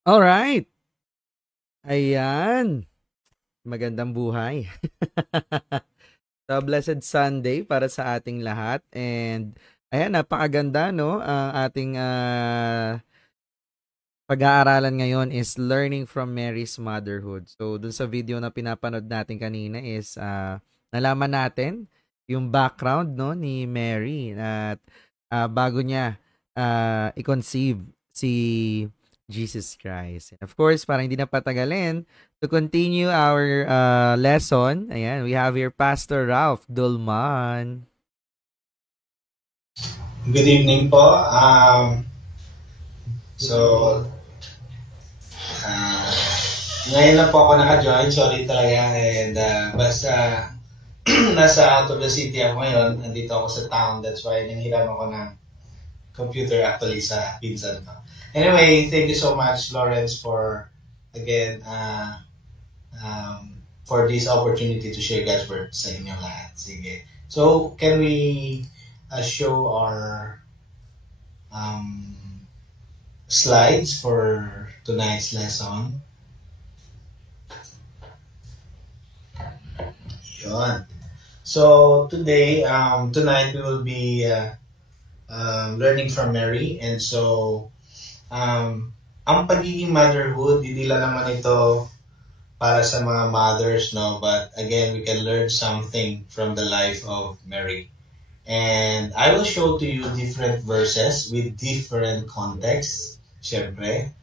Alright, ayan. Magandang buhay. So, blessed Sunday para sa ating lahat and ayan napakaganda 'no, ang ating, pag-aaralan ngayon is learning from Mary's motherhood. So, dun sa video na pinapanood natin kanina is, nalaman natin yung background 'no ni Mary at, bago niya, i-conceive si Jesus Christ. And of course, para hindi na patagalin, to continue our, lesson, ayan, we have here Pastor Ralph Dulman. Good evening po. So, uh, ngayon lang po ako naka-join. Sorry talaga. And basta nasa out of the city ako ngayon. Nandito ako sa town. That's why nanghiram ako ng computer actually sa pinsan ko. Anyway, thank you so much, Lawrence, for again for this opportunity to share God's word sa inyo lahat. Sige. So, can we show our um, slides for tonight's lesson? Yun. So today, tonight we will be learning from Mary, and so ang pagiging motherhood, hindi lang naman ito para sa mga mothers, no? But again, we can learn something from the life of Mary. And I will show to you different verses with different contexts, syempre.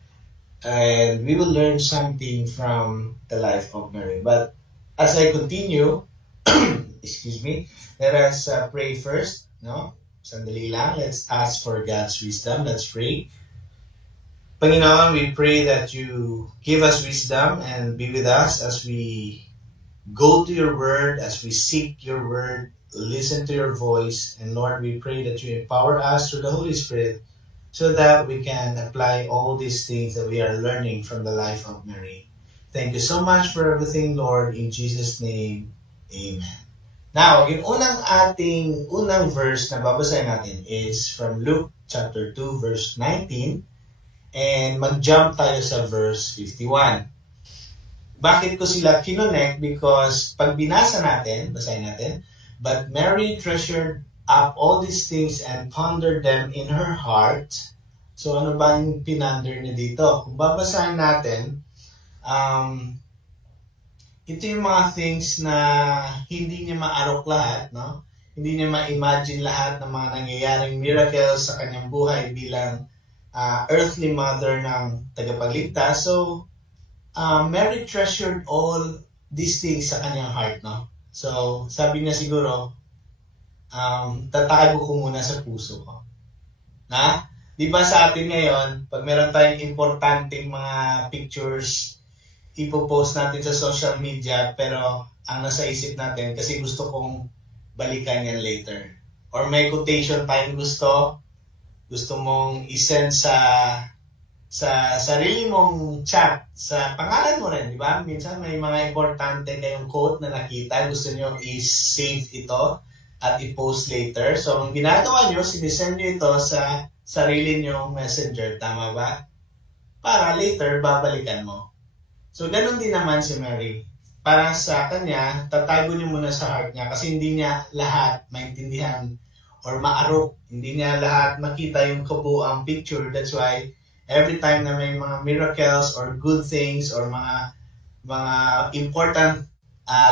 And we will learn something from the life of Mary. But as I continue, excuse me, let us pray first, no? Sandali lang, let's ask for God's wisdom. Let's pray. Panginoon, we pray that you give us wisdom and be with us as we go to your word, as we seek your word, listen to your voice. And Lord, we pray that you empower us through the Holy Spirit so that we can apply all these things that we are learning from the life of Mary. Thank you so much for everything, Lord. In Jesus' name, amen. Now, yung unang verse na babasahin natin is from Luke chapter 2, verse 19. And mag-jump tayo sa verse 51. Bakit ko sila kinonect? Because pag binasa natin, basahin natin, but Mary treasured up all these things and pondered them in her heart. So ano ba yung pinonder niya dito? Kung babasahin natin, ito yung mga things na hindi niya maarok lahat, no? Hindi niya ma-imagine lahat ng mga nangyayaring miracles sa kanyang buhay bilang earthly mother ng tagapagligtas. So, Mary treasured all these things sa kanyang heart, no? So, sabi niya siguro, tatago ko muna sa puso ko. Na? Di ba sa atin ngayon, pag meron tayong importanteng mga pictures, ipopost natin sa social media, pero ang nasa isip natin, kasi gusto kong balikan yan later. Or may quotation tayong gusto mong isend sa sarili mong chat, sa pangalan mo rin, di ba? Minsan may mga importante kayong quote na nakita, gusto nyo i-save ito at i-post later. So, ang ginagawa nyo, sinisend nyo ito sa sarili nyo messenger, tama ba? Para later, babalikan mo. So, ganun din naman si Mary. Para sa kanya, tatago niya muna sa heart niya kasi hindi niya lahat maintindihan or maarok. Hindi niya lahat makita yung kabuuang picture. That's why every time na may mga miracles or good things or mga important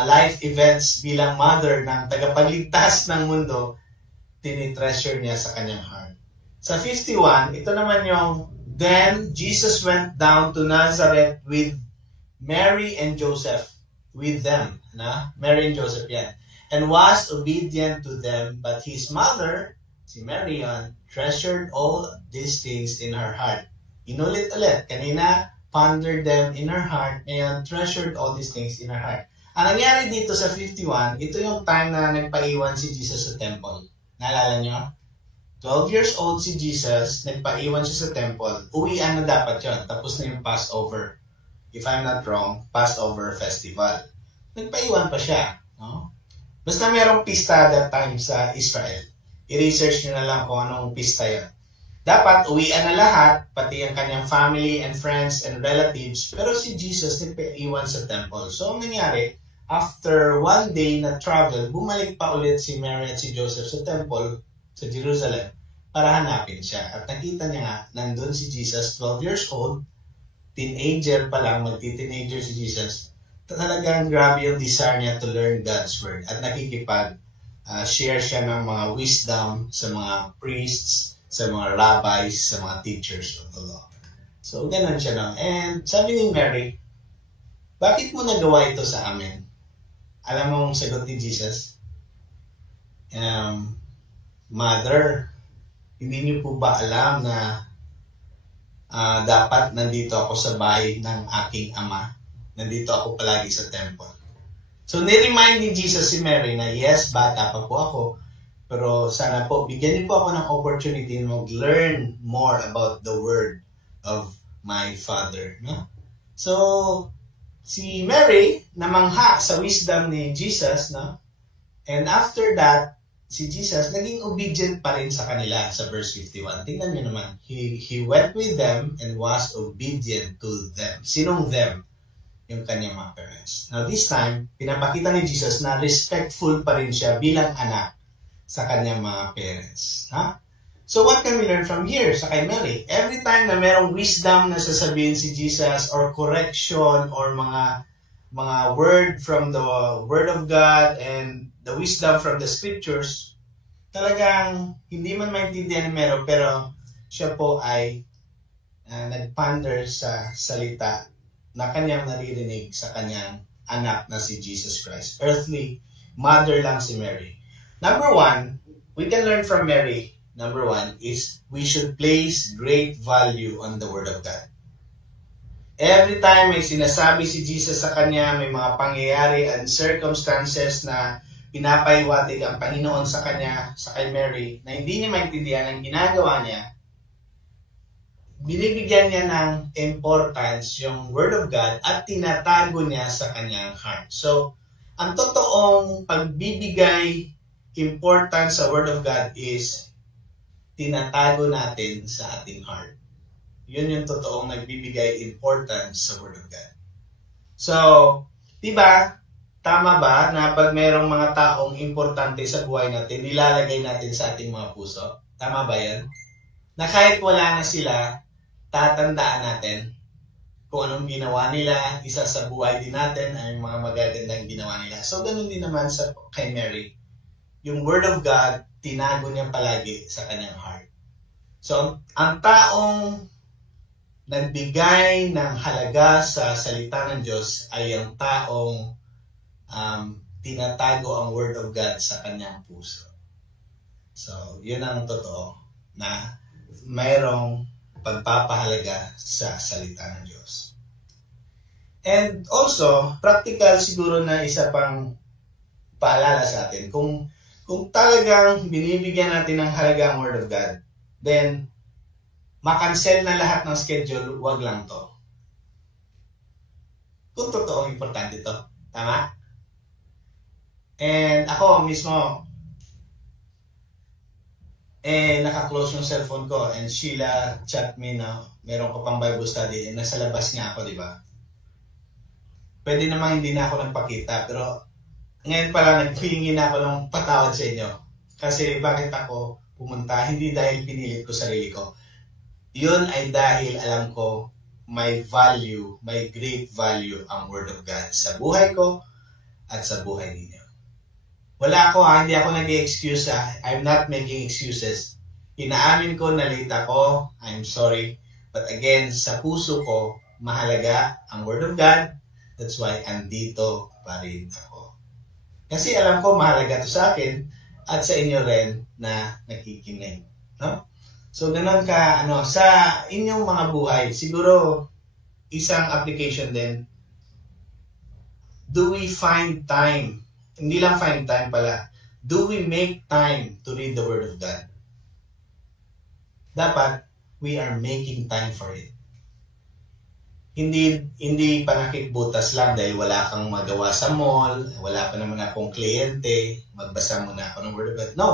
life events bilang mother ng tagapagligtas ng mundo, tinitreasure niya sa kanyang heart. Sa 51, ito naman yung, then Jesus went down to Nazareth with Mary and Joseph, with them. Na? Mary and Joseph, yan. And was obedient to them, but his mother, si Mary yun, treasured all these things in her heart. Inulit-ulit. Kanina, pondered them in her heart. Ngayon, treasured all these things in her heart. Ang nangyari dito sa 51, ito yung time na nagpaiwan si Jesus sa temple. Naalala nyo? 12 years old si Jesus, nagpaiwan siya sa temple. Uwian na dapat yun. Tapos na yung Passover. If I'm not wrong, Passover festival. Nagpaiwan pa siya. No? Basta merong pista that time sa Israel. I-research nyo na lang kung anong pista yun. Dapat uwian na lahat, pati ang kanyang family and friends and relatives, pero si Jesus iwan sa temple. So, ang nangyari, after one day na travel, bumalik pa ulit si Mary at si Joseph sa temple sa Jerusalem para hanapin siya. At nakita niya nga, nandun si Jesus, 12 years old, teenager pa lang, magti-teenager si Jesus. Talagang grabe yung desire niya to learn God's Word. At nakikipag-share siya ng mga wisdom sa mga priests, sa mga rabbis, sa mga teachers of the law. So, ganun siya lang. And sabi ni Mary, bakit mo nagawa ito sa amin? Alam mo ang sagot ni Jesus? Mother, hindi niyo po ba alam na dapat nandito ako sa bahay ng aking ama? Nandito ako palagi sa temple. So, niremind ni Jesus si Mary na yes, bata pa po ako, pero sana po, bigyan niyo po ako ng opportunity na mag-learn more about the word of my Father. No? So, si Mary, namangha sa wisdom ni Jesus, no? And after that, si Jesus naging obedient pa rin sa kanila sa verse 51. Tingnan niyo naman. He went with them and was obedient to them. Sinong them? Yung kanyang mga parents. Now, this time, pinapakita ni Jesus na respectful pa rin siya bilang anak sa kanyang mga parents. Ha? So what can we learn from here sa kay Mary? Every time na merong wisdom na sasabihin si Jesus or correction or mga word from the Word of God and the wisdom from the Scriptures, talagang hindi man maintindihan ni Mary, pero siya po ay nagponder sa salita na kanyang naririnig sa kanyang anak na si Jesus Christ. Earthly mother lang si Mary. Number one, we can learn from Mary, number one, is we should place great value on the Word of God. Every time may sinasabi si Jesus sa kanya, may mga pangyayari and circumstances na pinapahiwatig ang Panginoon sa kanya, sa kay Mary, na hindi niya maintindihan ang ginagawa niya, binibigyan niya ng importance yung Word of God at tinatago niya sa kanyang heart. So, ang totoong pagbibigay importance sa Word of God is tinatago natin sa ating heart. Yun yung totoong nagbibigay importance sa Word of God. So, diba, tama ba na pag mayroong mga taong importante sa buhay natin, nilalagay natin sa ating mga puso? Tama ba yan? Na kahit wala na sila, tatandaan natin kung anong ginawa nila, isa sa buhay din natin ay mga magagandang ginawa nila. So, ganun din naman sa kay Mary. Yung Word of God, tinago niya palagi sa kanyang heart. So, ang taong nagbigay ng halaga sa salita ng Diyos ay ang taong tinatago ang Word of God sa kanyang puso. So, yun ang totoo na mayroong pagpapahalaga sa salita ng Diyos. And also, practical siguro na isa pang paalala sa atin. Kung talagang binibigyan natin ng halaga ang Word of God, then makancel na lahat ng schedule, wag lang to. Kung totoo, importante to. Tama? And ako mismo, naka-close yung cellphone ko and Sheila chat me na meron ko pang Bible study and nasa labas nga ako, di ba? Pwede namang hindi na ako nagpakita, pero ngayon pala naghihingi na ako ng patawad sa inyo. Kasi bakit ako pumunta? Hindi dahil pinilit ko sarili ko. Yun ay dahil alam ko may value, may great value ang Word of God sa buhay ko at sa buhay ninyo. Wala ako hindi ako nag-i-excuse I'm not making excuses. Inaamin ko na late ako, I'm sorry. But again, sa puso ko, mahalaga ang Word of God. That's why andito pa rin ako. Kasi alam ko mahalaga to sa akin at sa inyo rin na nakikinig. No? So, ganun ka, sa inyong mga buhay, siguro isang application din, do we find time? Hindi lang find time pala. Do we make time to read the Word of God? Dapat, we are making time for it. Hindi panakikbutas lang dahil wala kang magawa sa mall, wala pa naman akong kliyente, magbasa muna ako ng Word of God. No.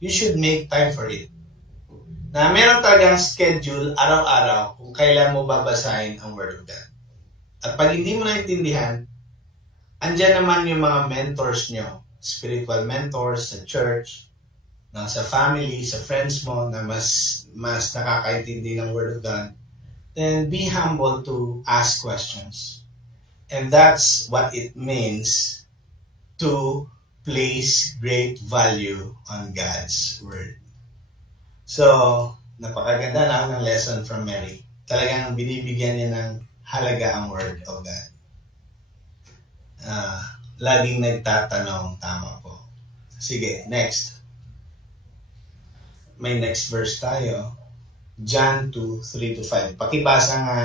You should make time for it. Na meron talagang schedule araw-araw kung kailan mo babasahin ang Word of God. At pag hindi mo naintindihan, andyan naman yung mga mentors nyo, spiritual mentors sa church, sa family, sa friends mo na mas nakakaintindi ng Word of God. Then be humble to ask questions. And that's what it means to place great value on God's Word. So, napakaganda na ng lesson from Mary. Talagang binibigyan niya ng halaga ang Word of God. Laging nagtatanong, tama po. Sige, next. May next verse tayo. John 2, 3-5. Pakibasa nga,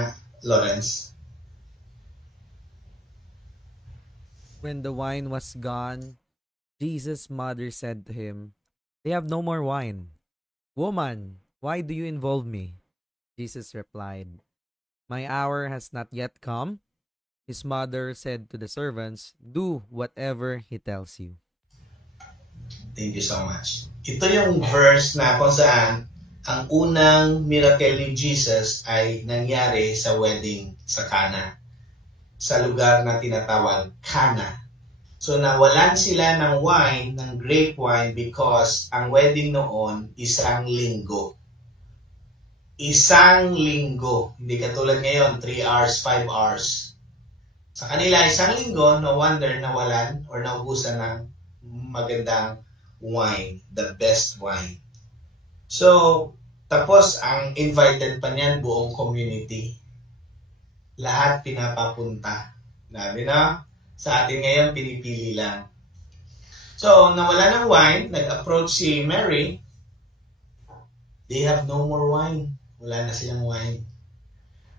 Lawrence. When the wine was gone, Jesus' mother said to him, "They have no more wine." "Woman, why do you involve me?" Jesus replied, "My hour has not yet come." His mother said to the servants, "Do whatever he tells you." Thank you so much. Ito yung verse na kung saan ang unang miracle ni Jesus ay nangyari sa wedding sa Cana, sa lugar na tinatawag Cana. So nawalan sila ng wine, ng grape wine, because ang wedding noon, isang linggo. Isang linggo. Hindi katulad ngayon, 3 hours, 5 hours. Sa kanila, isang linggo, no wonder nawalan or naubusan ng magandang wine, the best wine. So, tapos ang invited pa niyan, buong community. Lahat pinapapunta. Nabi na, sa atin ngayon, pinipili lang. So, nawala ng wine, nag-approach si Mary. They have no more wine. Wala na silang wine.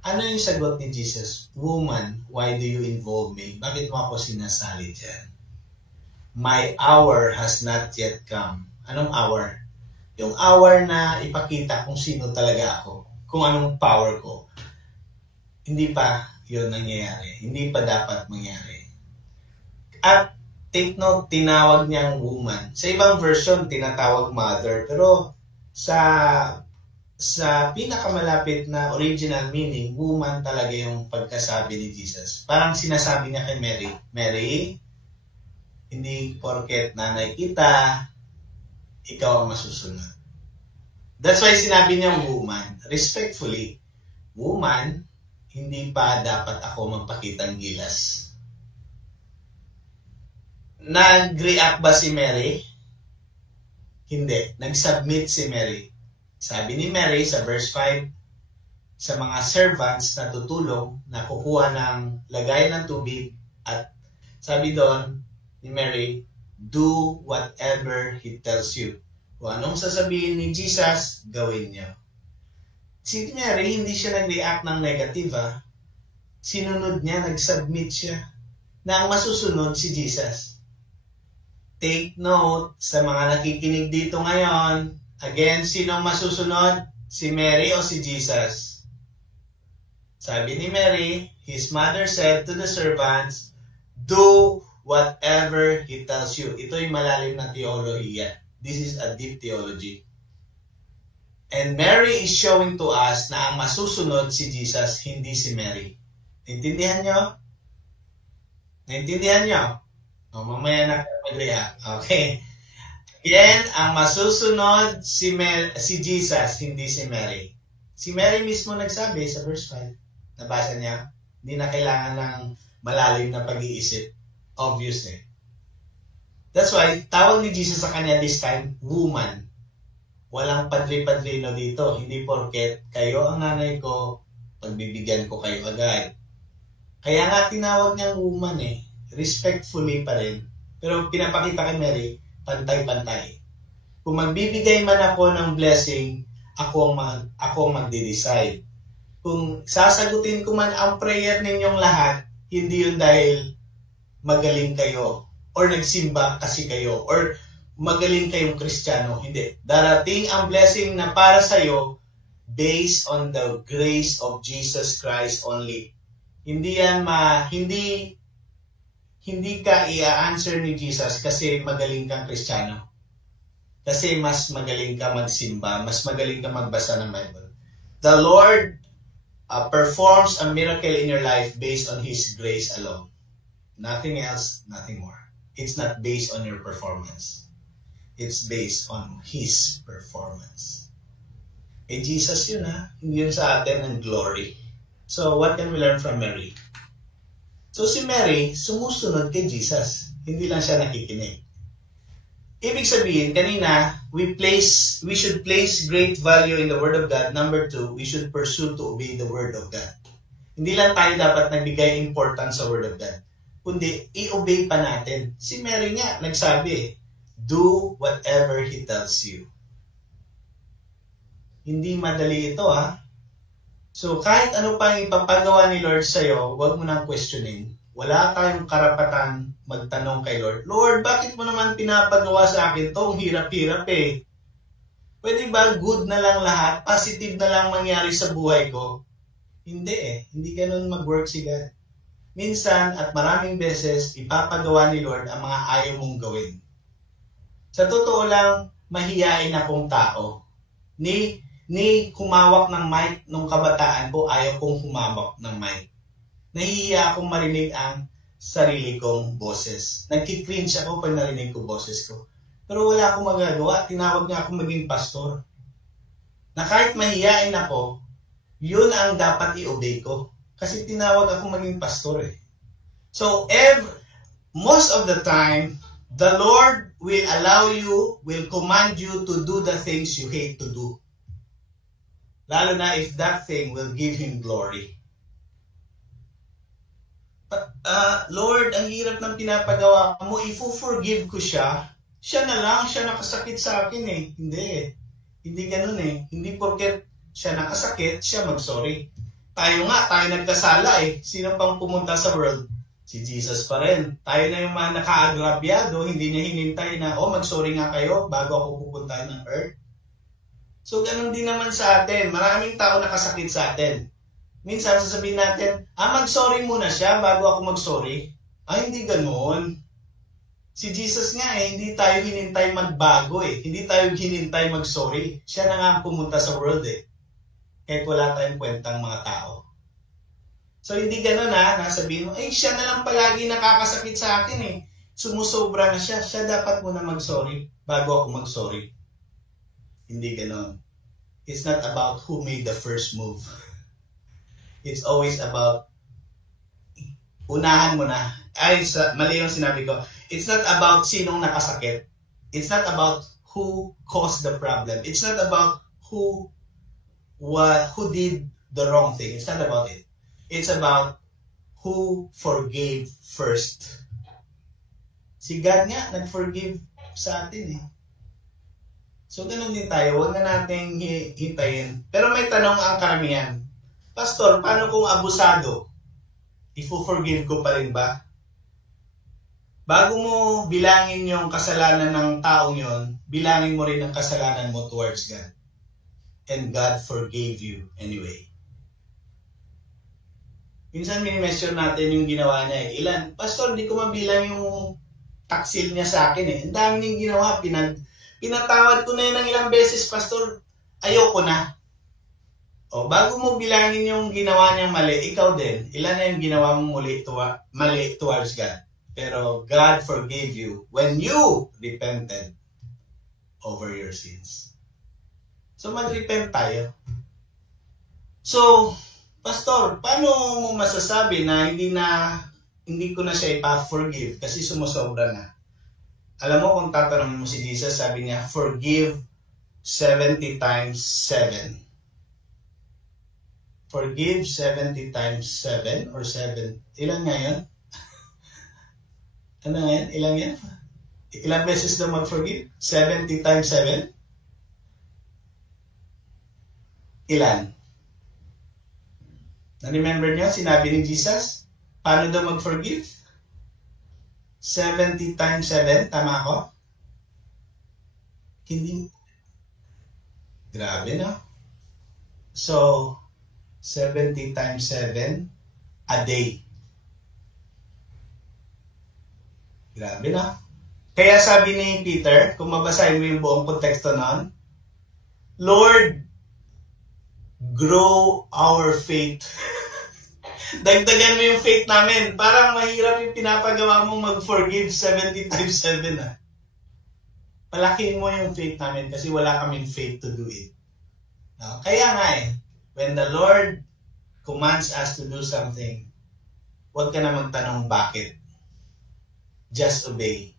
Ano yung sagot ni Jesus? "Woman, why do you involve me? Bakit mo ako sinasali dyan? My hour has not yet come." Anong hour? Yung hour na ipakita kung sino talaga ako. Kung anong power ko. Hindi pa yun nangyayari. Hindi pa dapat mangyari. At take note, tinawag niyang woman. Sa ibang version, tinatawag mother. Pero sa pinakamalapit na original meaning, woman talaga yung pagkasabi ni Jesus. Parang sinasabi niya kay Mary, "Mary, hindi porket nanay kita, ikaw ang masusunod." That's why sinabi niya woman. Respectfully, woman, hindi pa dapat ako magpakitang gilas. Nag-react ba si Mary? Hindi. Nag-submit si Mary. Sabi ni Mary sa verse 5, sa mga servants na tutulong, na kukuha ng lagayan ng tubig, at sabi doon ni Mary, "Do whatever he tells you." Kung anong sasabihin ni Jesus, gawin niyo. Si Mary, hindi siya nag-react ng negative. Sinunod niya, nag-submit siya, na ang masusunod si Jesus. Take note sa mga nakikinig dito ngayon. Again, sinong masusunod? Si Mary o si Jesus? Sabi ni Mary, his mother said to the servants, "Do whatever he tells you." Ito yung malalim na theology. This is a deep theology. And Mary is showing to us na ang masusunod si Jesus, hindi si Mary. Naintindihan nyo? Naintindihan nyo? O, mamaya na mag-react. Okay. Again, ang masusunod si Jesus, hindi si Mary. Si Mary mismo nagsabi sa verse 5. Nabasa niya? Hindi na kailangan ng malalim na pag-iisip. Obvious eh. That's why, tawag ni Jesus sa kanya this time, woman. Walang padre-padrino dito. Hindi porket kayo ang nanay ko, pagbibigyan ko kayo agad. Kaya nga tinawag niyang woman eh. Respectfully pa rin. Pero pinapakita kay Mary, pantay-pantay. Kung magbibigay man ako ng blessing, ako ang magde-decide. Kung sasagutin ko man ang prayer ninyong lahat, hindi yun dahil magaling kayo or nagsimba kasi kayo or magaling kayong Kristiyano. Hindi. Darating ang blessing na para sa'yo based on the grace of Jesus Christ only. Hindi yan hindi ka i-answer ni Jesus kasi magaling kang Kristiyano. Kasi mas magaling ka magsimba, mas magaling ka magbasa ng Bible. The Lord performs a miracle in your life based on His grace alone. Nothing else, nothing more. It's not based on your performance. It's based on His performance. Eh, Jesus yun ha. Hindi yun sa atin ng glory. So, what can we learn from Mary? So, si Mary, sumusunod kay Jesus. Hindi lang siya nakikinig. Ibig sabihin, kanina, we should place great value in the Word of God. Number 2, we should pursue to obey the Word of God. Hindi lang tayo dapat nagbigay importance sa Word of God, kundi i-obey pa natin. Si Mary nga, nagsabi, do whatever He tells you. Hindi madali ito ha. So kahit ano pa yung ipapagawa ni Lord sa'yo, huwag mo nang questionin. Wala tayong karapatan magtanong kay Lord, Lord, bakit mo naman pinapagawa sa akin to? Hirap-hirap eh. Pwede ba good na lang lahat? Positive na lang mangyari sa buhay ko? Hindi eh. Hindi ganun mag-work si God. Minsan at maraming beses, ipapagawa ni Lord ang mga ayaw mong gawin. Sa totoo lang, mahiyain akong tao. Ni humawak ng mic nung kabataan ko, ayaw kong humawak ng mic. Nahihiya akong marinig ang sarili kong boses. Nagki-cringe ako pag narinig ko boses ko. Pero wala akong magagawa. Tinawag niya akong maging pastor. Na kahit mahihiyain ako, yun ang dapat i-obey ko. Kasi tinawag akong maging pastor eh. So, most of the time, the Lord will will command you to do the things you hate to do. Lalo na if that thing will give Him glory. Lord, ang hirap ng pinapagawa mo, i-forgive ko siya na lang, siya nakasakit sa akin eh. Hindi ganun eh. Hindi porket siya nakasakit, siya mag-sorry. Tayo nagkasala eh. Sino pang pumunta sa world? Si Jesus pa rin. Tayo na yung mga nakaagrabyado, hindi niya hinintay na, mag-sorry nga kayo bago ako pupunta ng earth. So, ganun din naman sa atin. Maraming tao nakasakit sa atin. Minsan, sasabihin natin, mag-sorry muna siya bago ako mag-sorry. Hindi ganun. Si Jesus nga hindi tayo hinintay magbago eh. Hindi tayo hinintay mag-sorry. Siya na nga ang pumunta sa world eh. Kahit wala tayong kwentang mga tao. So, hindi ganun nasabihin mo, siya na lang palagi nakakasakit sa akin eh. Sumusobra na siya. Siya dapat muna mag-sorry bago ako mag-sorry. Hindi ganun. It's not about who made the first move. It's always about unahan mo na. Mali yung sinabi ko. It's not about sinong nakasakit. It's not about who caused the problem. It's not about who did the wrong thing. It's not about it. It's about who forgave first. Si God nga, nag-forgive sa atin eh. So, ganun din tayo. Huwag na natin hintayin. Pero may tanong ang karamihan. Pastor, paano kung abusado? Ifo-forgive ko pa rin ba? Bago mo bilangin yung kasalanan ng taong yon, bilangin mo rin ang kasalanan mo towards God. And God forgave you anyway. Minsan mini-mention natin yung ginawa niya. Ilan? Pastor, di ko mabilang yung taksil niya sa akin eh. Ang dami niyang ginawa. Pinatawad ko na yun ng ilang beses, Pastor. Ayoko na. Bago mo bilangin yung ginawa niyang mali, ikaw din. Ilan na yung ginawa mo mali towards God. Pero God forgave you when you repented over your sins. So mag-repent tayo. So, Pastor, paano mo masasabi na hindi ko na siya ipa-forgive kasi sumusobra na? Alam mo kung tatanungin mo si Jesus, sabi niya, forgive 70 times 7. Forgive 70 times 7 or 7. Ilan nga yun? Ano nga yan? Ilan yan? Ilang beses na mag-forgive? 70 times 7? Ilan? Na-remember niyo, sinabi ni Jesus, paano daw mag-forgive? 70 times 7, tama ako? Hindi. Grabe, no? So, 70 times 7 a day. Grabe, no? Kaya sabi ni Peter, kung mabasahin mo yung buong konteksto nun, Lord, grow our faith. Dagdagan mo yung faith namin. Parang mahirap yung pinapagawa mo mag-forgive 70 times 7. Palakihin mo yung faith namin kasi wala kaming faith to do it. No? Kaya nga when the Lord commands us to do something, huwag ka na magtanong bakit. Just obey.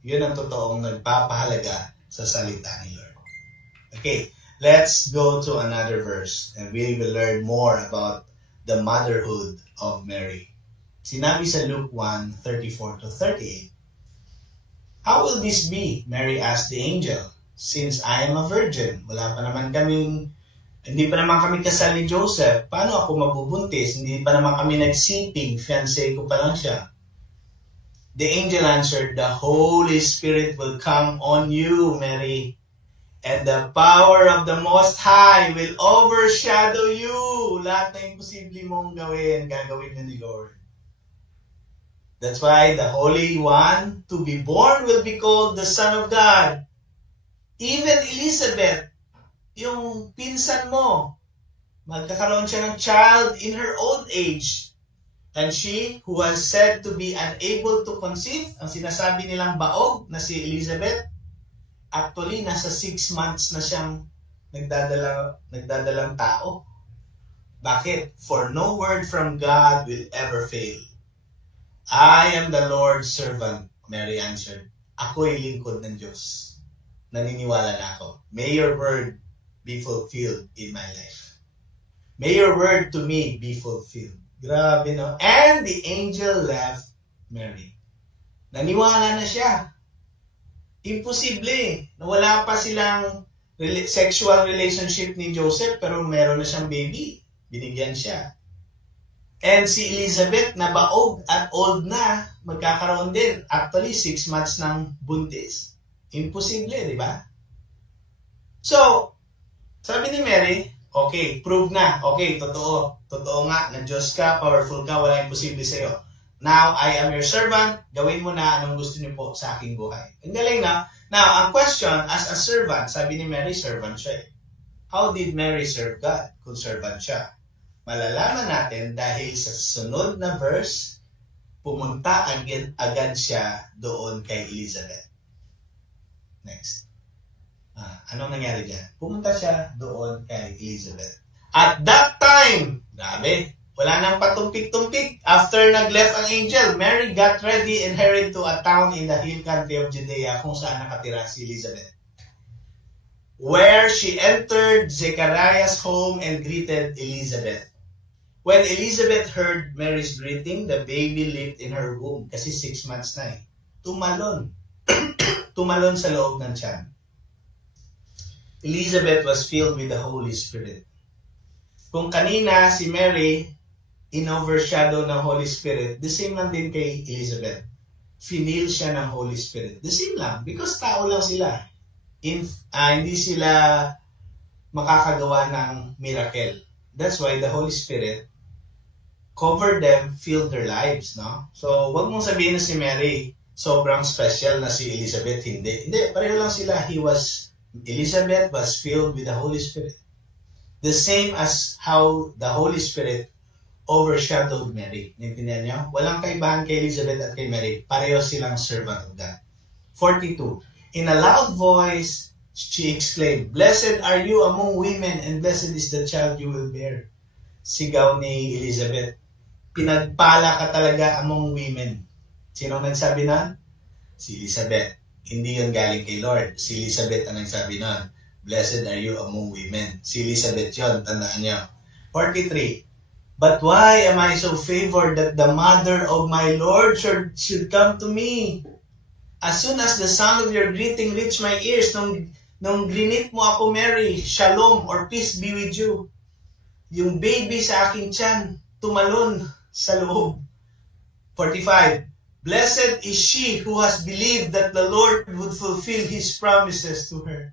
Yun ang totoong nagpapahalaga sa salita ni Lord. Okay, let's go to another verse and we will learn more about the motherhood of Mary. Sinabi sa Luke 1:34-38, "How will this be?" Mary asked the angel, "Since I am a virgin." Hindi pa naman kami kasal ni Joseph. Paano ako mabubuntis? Hindi pa naman kami nagsiping. Fiancé ko pa lang siya. The angel answered, "The Holy Spirit will come on you, Mary, and the power of the Most High will overshadow you." Lahat na imposible mong gagawin na ni Lord. That's why the Holy One to be born will be called the Son of God. Even Elizabeth, yung pinsan mo, magkakaroon siya ng child in her old age. And she, who was said to be unable to conceive, ang sinasabi nilang baog na si Elizabeth, actually, nasa 6 months na siyang nagdadalang tao. Bakit? For no word from God will ever fail. I am the Lord's servant, Mary answered. Ako'y lingkod ng Diyos. Naniniwala na ako. May your word be fulfilled in my life. May your word to me be fulfilled. Grabe, no? And the angel left Mary. Naniwala na siya. Imposible. Wala pa silang sexual relationship ni Joseph, pero meron na siyang baby. Binigyan siya. And si Elizabeth, na baog at old na, magkakaroon din. Actually, 6 months ng buntis. Imposible, di ba? So, sabi ni Mary, okay, prove na. Okay, totoo. Totoo nga, na Diyos ka, powerful ka, wala imposible sa'yo. Now, I am your servant. Gawin mo na anong gusto niyo po sa aking buhay. Ang galing na. Now, ang question, as a servant, sabi ni Mary, servant siya. How did Mary serve God kung servant siya? Malalaman natin dahil sa sunod na verse, pumunta agad siya doon kay Elizabeth. Next. Anong nangyari dyan? Pumunta siya doon kay Elizabeth. At that time, grabe, wala nang patumpik-tumpik. After nag-left ang angel, Mary got ready and hurried to a town in the hill country of Judea kung saan nakatira si Elizabeth, where she entered Zechariah's home and greeted Elizabeth. When Elizabeth heard Mary's greeting, the baby leaped in her womb kasi 6 months na Tumalon. Tumalon sa loob ng tiyan. Elizabeth was filled with the Holy Spirit. Kung kanina si Mary, in-overshadow ng Holy Spirit, the same lang din kay Elizabeth. Finil siya ng Holy Spirit. The same lang, because tao lang sila. Hindi sila makakagawa ng miracle. That's why the Holy Spirit covered them, filled their lives, no? So, wag mong sabihin na si Mary, sobrang special na si Elizabeth. Hindi, pareho lang sila. Elizabeth was filled with the Holy Spirit. The same as how the Holy Spirit overshadowed Mary. Naintindihan niyo? Walang kaibahan kay Elizabeth at kay Mary. Pareho silang servant of God. 42. In a loud voice, she exclaimed, "Blessed are you among women, and blessed is the child you will bear." Sigaw ni Elizabeth, pinagpala ka talaga among women. Sino nagsabi nun? Si Elizabeth. Hindi yun galing kay Lord. Si Elizabeth ang nagsabi nun. Blessed are you among women. Si Elizabeth yun, tandaan niyo. 43. But why am I so favored that the mother of my Lord should come to me? As soon as the sound of your greeting reached my ears, nung grinit mo ako, Mary, shalom or peace be with you. Yung baby sa aking tiyan, tumalon sa loob. 45. Blessed is she who has believed that the Lord would fulfill His promises to her.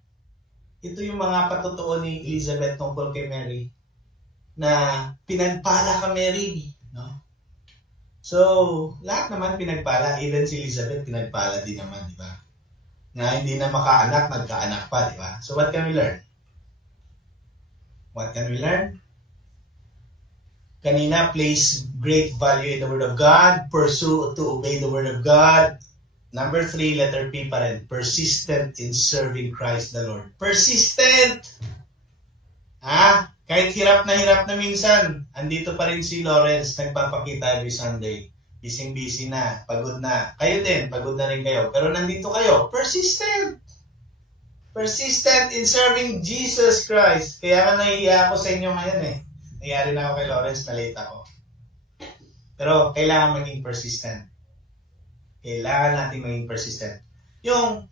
Ito yung mga patotoo ni Elizabeth tungkol kay Mary, na pinagpala ka, Mary, no? So, lahat naman pinagpala. Even si Elizabeth, pinagpala din naman, di ba? Na hindi na makaanak, nagkaanak pa, di ba? So, what can we learn? What can we learn? Kanina, place great value in the Word of God. Pursue to obey the Word of God. Number 3, letter P pa rin. Persistent in serving Christ the Lord. Persistent! Kahit hirap na minsan, andito pa rin si Lawrence, nagpapakita every Sunday. Busy-busy na, pagod na. Kayo din, pagod na rin kayo. Pero nandito kayo, persistent! Persistent in serving Jesus Christ. Kaya nga nahihiya ako sa inyo ngayon eh. Nangyari na ako kay Lawrence, na late ako. Pero kailangan maging persistent. Kailangan natin maging persistent. Yung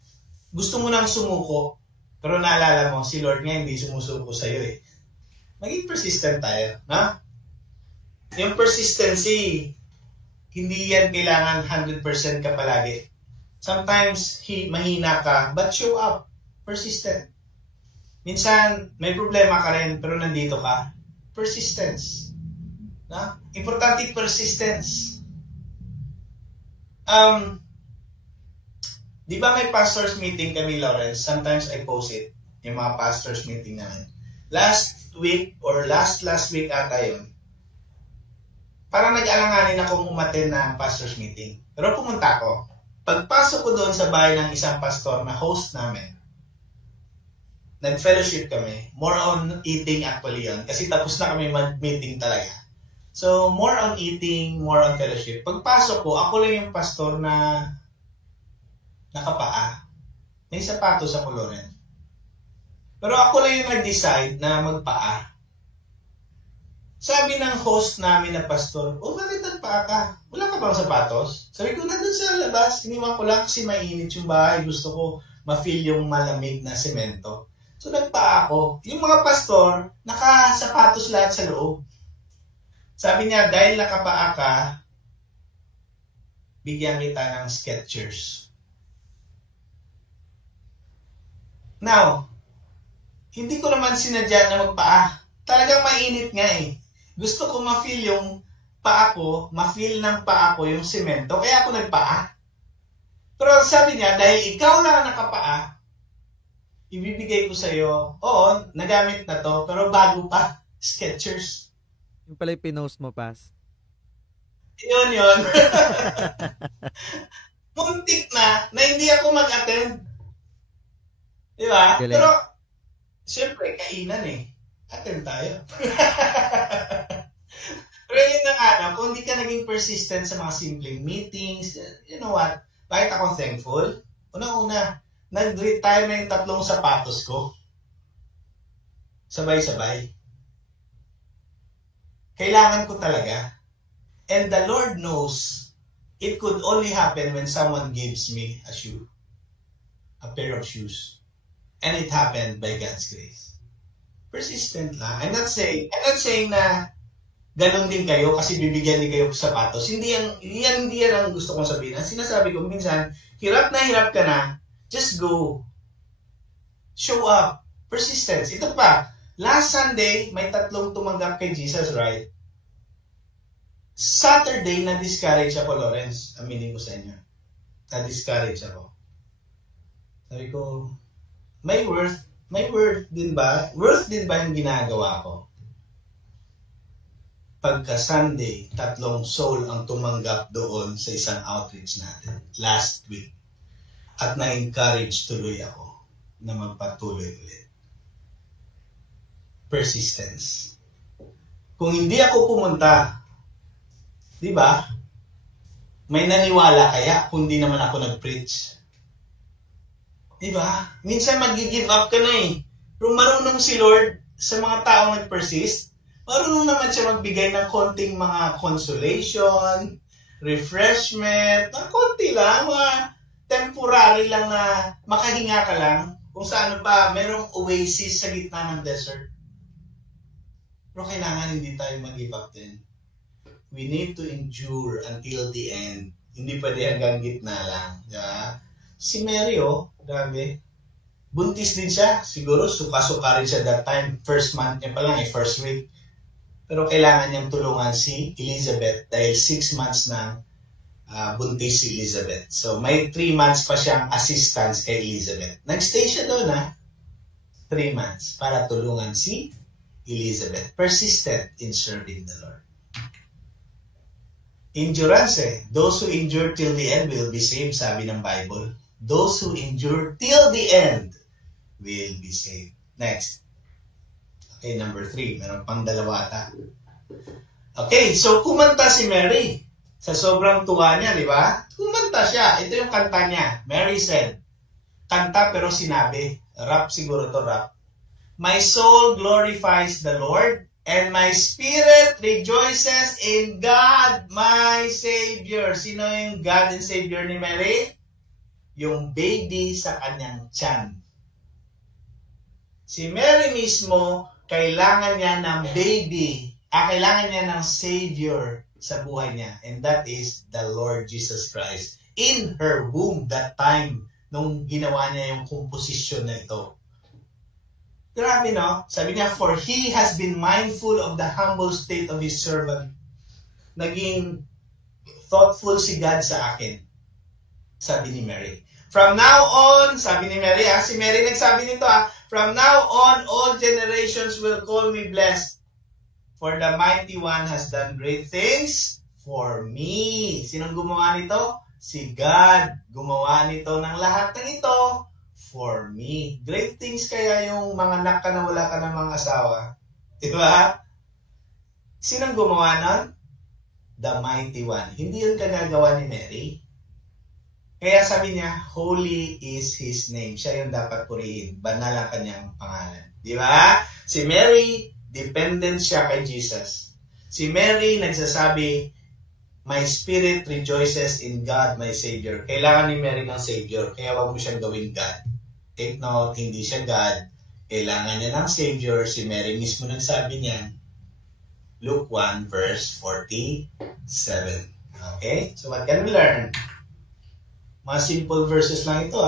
gusto mo nang sumuko, pero naalala mo, si Lord nga hindi sumusuko sa'yo eh. Maging persistent tayo. Na? Yung persistency, hindi yan kailangan 100% ka palagi. Sometimes, mahina ka, but show up. Persistent. Minsan, may problema ka rin, pero nandito ka. Persistence. Na? Importante persistence. Di ba may pastors meeting kami, Lawrence? Sometimes I post it. Yung mga pastors meeting namin. Last week or last week ata yun. Parang nag-alanganin akong umattend na pastors meeting. Pero pumunta ako. Pagpasok ko doon sa bahay ng isang pastor na host namin, nag-fellowship kami. More on eating actually yun. Kasi tapos na kami mag-meeting talaga. So, more on eating, more on fellowship. Pagpasok ko, ako lang yung pastor na nakapaa. May sapatos ako, Loren. Pero ako lang yung nag-decide na magpaa. Sabi ng host namin na pastor, bakit nagpaa ka? Wala ka bang sapatos? Sabi ko, nandun sa labas. Iniwan ko lang kasi mainit yung bahay. Gusto ko ma-feel yung malamig na semento. So, nagpaa ako. Yung mga pastor, nakasapatos lahat sa loob. Sabi niya, dahil nakapaa ka, bigyan kita ng Skechers. Now, hindi ko naman sinadya na magpaa. Talagang mainit nga eh. Gusto ko ma-feel yung paa ko, ma-feel ng paa ko yung semento, kaya ako nagpaa. Pero sabi niya, dahil ikaw lang nakapaa, ibibigay ko sa'yo, oo, nagamit na to, pero bago pa, Skechers. Yung pala yung pinost mo, Pas. Yun. Muntik na hindi ako mag-attend. Diba? Galing. Pero, siyempre, kainan eh. Attend tayo. Pero yun na nga, kung hindi ka naging persistent sa mga simpleng meetings, you know what? Bakit ako thankful? Una-una, nag-retire na yung 3 sapatos ko. Sabay-sabay. Kailangan ko talaga. And the Lord knows it could only happen when someone gives me a shoe. A pair of shoes. And it happened by God's grace. Persistent lang. I'm not saying na ganun din kayo kasi bibigyan din kayo sa sapatos. Hindi yan ang gusto kong sabihin. Ang sinasabi ko, minsan, hirap ka na, just go. Show up. Persistence. Ito pa, last Sunday, may 3 tumanggap kay Jesus, right? Saturday, na-discourage ako, Lawrence. Aminin ko sa inyo. Na-discourage ako. Sabi ko, may worth din ba? Worth din ba yung ginagawa ko? Pagka Sunday, 3 soul ang tumanggap doon sa isang outreach natin last week. At na-encourage tuloy ako na magpatuloy ulit. Persistence. Kung hindi ako pumunta, di ba? May naniwala kaya kung di naman ako nag-preach? Di ba? Minsan mag-give up ka na eh. Pero marunong si Lord sa mga taong nag-persist. Marunong naman siya magbigay ng konting mga consolation, refreshment, na konti lang, mga temporary lang na makahinga ka lang. Kung saan pa, merong oasis sa gitna ng desert. Pero kailangan hindi tayo mag-give up din. We need to endure until the end. Hindi pwede hanggang gitna lang. Diba? Si Mary, grabe. Buntis din siya. Siguro, suka-suka rin siya that time. First month niya pa lang, first week. pero kailangan niyang tulungan si Elizabeth dahil 6 months na buntis si Elizabeth. So, may 3 months pa siyang assistance kay Elizabeth. Nagstay siya doon 3 months para tulungan si Elizabeth. Persistent in serving the Lord. Endurance Those who endure till the end will be saved, sabi ng Bible. Those who endure till the end will be saved. Next. Okay, number 3. Meron pang dalawa ata. Okay, so kumanta si Mary. Sa sobrang tuwa niya, di ba? Kumanta siya. Ito yung kanta niya. Mary said, kanta pero sinabi. Rap siguro to, rap. My soul glorifies the Lord, and my spirit rejoices in God, my Savior. Sino yung God and Savior ni Mary? Yung baby sa kanyang tiyan. Si Mary mismo, kailangan niya ng baby, kailangan niya ng Savior sa buhay niya. And that is the Lord Jesus Christ. In her womb that time, nung ginawa niya yung composition na ito. Grabe, no? Sabi niya, for he has been mindful of the humble state of his servant. Naging thoughtful si God sa akin. Sabi ni Mary. From now on, sabi ni Mary, si Mary nagsabi nito, from now on, all generations will call me blessed. For the mighty one has done great things for me. Sinong gumawa nito? Si God. Gumawa nito ng lahat ng ito for me. Great things kaya yung mga anak ka na wala ka ng mga asawa. Diba? Sinong gumawa nun? The mighty one. Hindi yun kagagawa ni Mary. Kaya sabi niya, holy is his name. Siya yung dapat purihin. Banal ang kanyang pangalan. Diba? Si Mary, dependent siya kay Jesus. Si Mary nagsasabi, my spirit rejoices in God, my Savior. Kailangan ni Mary ng Savior. Kaya wag mo siyang gawing God. Take note, hindi siya God. Kailangan niya ng Savior. Si Mary mismo nagsabi niyan. Luke 1 verse 47. Okay? So what can we learn? Mga simple verses lang ito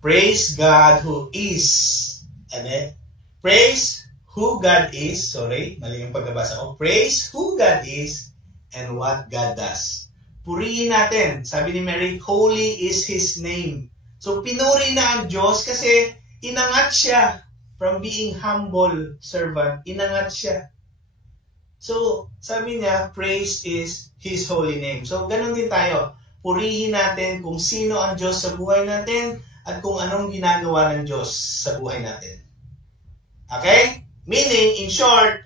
Praise God who is. Praise who God is. Sorry, mali yung pagbabasa ko. Praise who God is and what God does. Purihin natin. Sabi ni Mary, holy is his name. So pinuri na ang Diyos kasi inangat siya from being humble servant. Inangat siya. So sabi niya, praise is his holy name. So ganun din tayo. Purihin natin kung sino ang Diyos sa buhay natin at kung anong ginagawa ng Diyos sa buhay natin. Okay? Meaning, in short,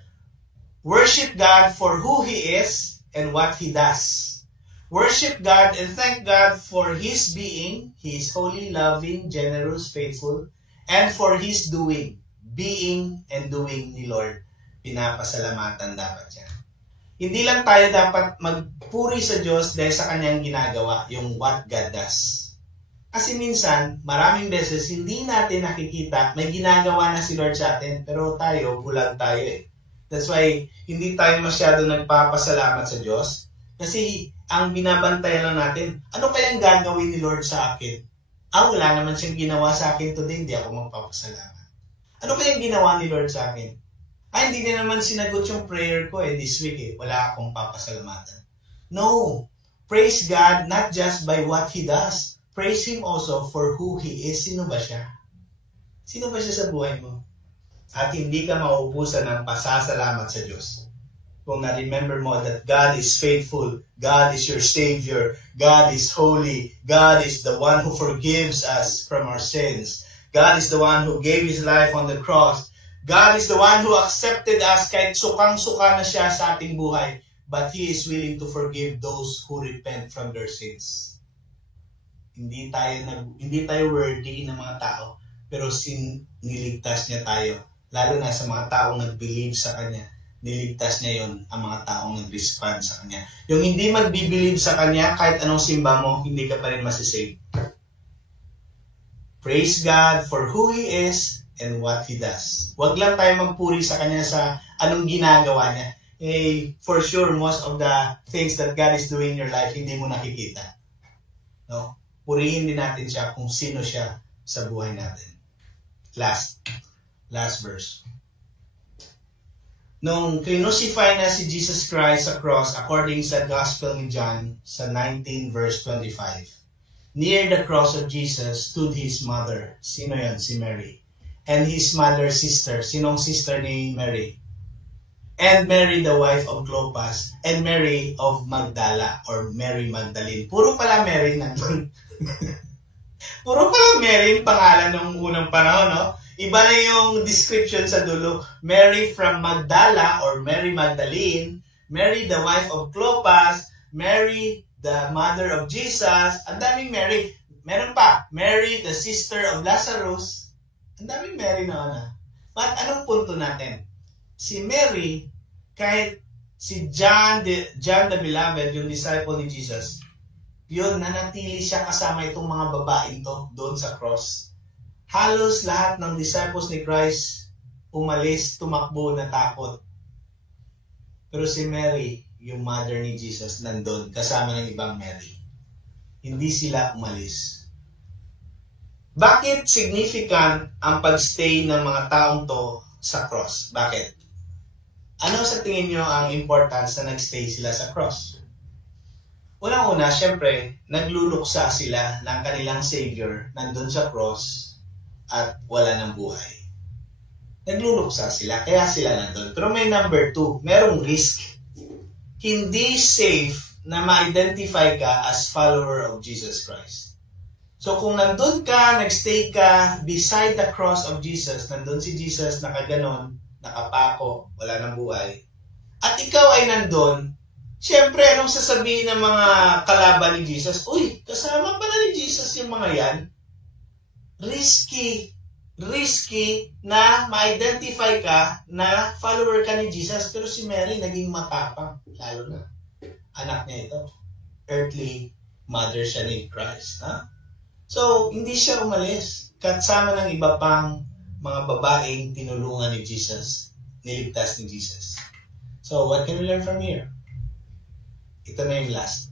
worship God for who He is and what He does. Worship God and thank God for His being. He is holy, loving, generous, faithful, and for His doing. Being and doing ni Lord. Pinapasalamatan dapat yan. Hindi lang tayo dapat magpuri sa Diyos dahil sa kanyang ginagawa, yung what God does. Kasi minsan, maraming beses, hindi natin nakikita, may ginagawa na si Lord sa atin, pero tayo, bulag tayo That's why, hindi tayo masyado nagpapasalamat sa Diyos. Kasi, ang binabantayan lang natin, ano kayang gagawin ni Lord sa akin? Wala naman siyang ginawa sa akin today, hindi ako magpapasalamat. Ano kayang ginawa ni Lord sa akin? Hindi na naman sinagot yung prayer ko this week Wala akong papasalamatan. No. Praise God not just by what He does. Praise Him also for who He is. Sino ba siya? Sino ba siya sa buhay mo? At hindi ka mauubusan ng pasasalamat sa Diyos. Kung na-remember mo that God is faithful, God is your Savior, God is holy, God is the one who forgives us from our sins. God is the one who gave His life on the cross. God is the one who accepted us kahit sukang-suka na siya sa ating buhay. But He is willing to forgive those who repent from their sins. Hindi tayo worthy ng mga tao, pero niligtas niya tayo. Lalo na sa mga taong nag-believe sa Kanya. Niligtas niya yon ang mga taong nag-respond sa Kanya. Yung hindi mag-believe sa Kanya, kahit anong simba mo, hindi ka pa rin masisave. Praise God for who He is and what He does. Huwag lang tayo magpuri sa Kanya sa anong ginagawa niya. For sure, most of the things that God is doing in your life, hindi mo nakikita. No? Purihin din natin siya kung sino siya sa buhay natin. Last verse. Nung crucify na si Jesus Christ sa cross, according sa Gospel ni John, sa 19 verse 25, near the cross of Jesus stood his mother. Sino yan? Si Mary. And his mother's sister. Sinong sister ni Mary? And Mary, the wife of Clopas, and Mary of Magdala, or Mary Magdalene. Puro pala Mary nandun. Puro pala Mary yung pangalan ng unang panahon, no? Iba na yung description sa dulo. Mary from Magdala, or Mary Magdalene, Mary the wife of Clopas, Mary the mother of Jesus. Ang daming Mary. Meron pa, Mary the sister of Lazarus. Ang daming Mary na ona. But anong punto natin? Si Mary, kahit si John the Beloved, yung disciple ni Jesus, yun, nanatili siya kasama itong mga babaeng to doon sa cross. Halos lahat ng disciples ni Christ umalis, tumakbo, natakot. Pero si Mary, yung mother ni Jesus, nandun kasama ng ibang Mary. Hindi sila umalis. Bakit significant ang pagstay ng mga taong to sa cross? Bakit? Ano sa tingin nyo ang importance na nagstay sila sa cross? Unang-una, syempre, nagluluksa sila ng kanilang Savior nandun sa cross at wala ng buhay. Nagluluksa sila, kaya sila nandun. Pero may number 2, merong risk. Hindi safe na ma-identify ka as follower of Jesus Christ. So kung nandun ka, nagstay ka beside the cross of Jesus, nandun si Jesus, nakaganon, nakapako, wala ng buhay, at ikaw ay nandun, siyempre, anong sasabihin ng mga kalaban ni Jesus? Uy, kasama pala ni Jesus yung mga yan. Risky na ma-identify ka na follower ka ni Jesus, pero si Mary naging matapang, lalo na. Anak niya ito. Earthly mother siya ni Christ. Ha? So, hindi siya umalis. Kasama ng iba pang mga babaeng tinulungan ni Jesus, niligtas ni Jesus. So, what can we learn from here? Ito na yung last.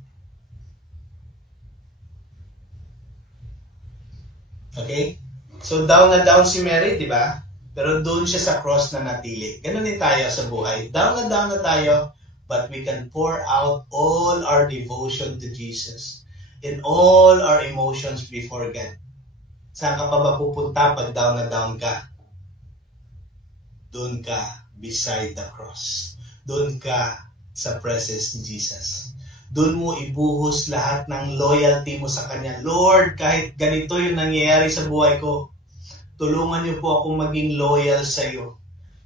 Okay? So, down na down si Mary, di ba? Pero doon siya sa cross na natili. Ganun din tayo sa buhay. Down na tayo, but we can pour out all our devotion to Jesus and all our emotions before God. Saan ka pa ba pupunta pag down na down ka? Doon ka beside the cross. Doon ka sa presence ni Jesus. Doon mo ibuhos lahat ng loyalty mo sa Kanya. Lord, kahit ganito yung nangyayari sa buhay ko, tulungan niyo po ako maging loyal sa iyo.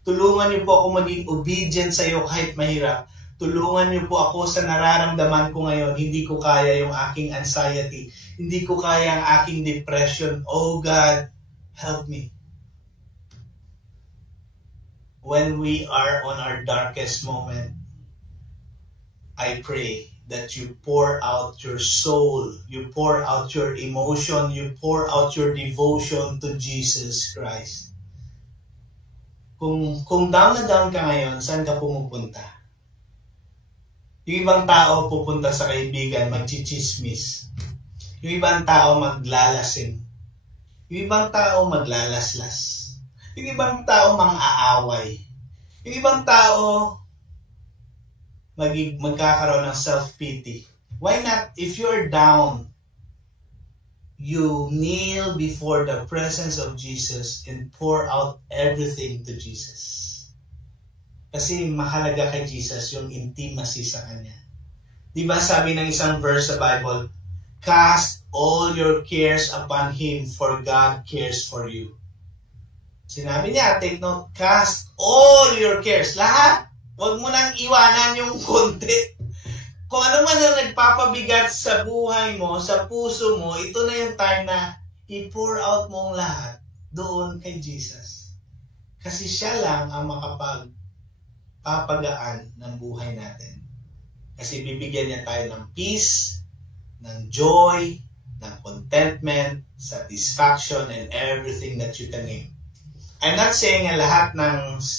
Tulungan niyo po ako maging obedient sa iyo kahit mahirap. Tulungan niyo po ako sa nararamdaman ko ngayon. Hindi ko kaya yung aking anxiety. Hindi ko kaya ang aking depression. Oh God, help me. When we are on our darkest moment, I pray that you pour out your soul, you pour out your emotion, you pour out your devotion to Jesus Christ. Kung down na down ka ngayon, saan ka pumupunta? Yung ibang tao pupunta sa kaibigan, magchichismis. Yung ibang tao maglalasing. Yung ibang tao maglalaslas. Yung ibang tao mang-aaway. Yung ibang tao magkakaroon ng self-pity. Why not, if you're down, you kneel before the presence of Jesus and pour out everything to Jesus. Kasi mahalaga kay Jesus yung intimacy sa Kanya. Diba sabi ng isang verse sa Bible, cast all your cares upon Him, for God cares for you. Sinabi niya, take note, cast all your cares. Lahat. Huwag mo nang iwanan yung konti. Kung ano man ang nagpapabigat sa buhay mo, sa puso mo, ito na yung time na i-pour out mo ang lahat doon kay Jesus. Kasi siya lang ang makapagpapagaan ng buhay natin. Kasi bibigyan niya tayo ng peace, ng joy, ng contentment, satisfaction, and everything that you can name. I'm not saying na lahat ng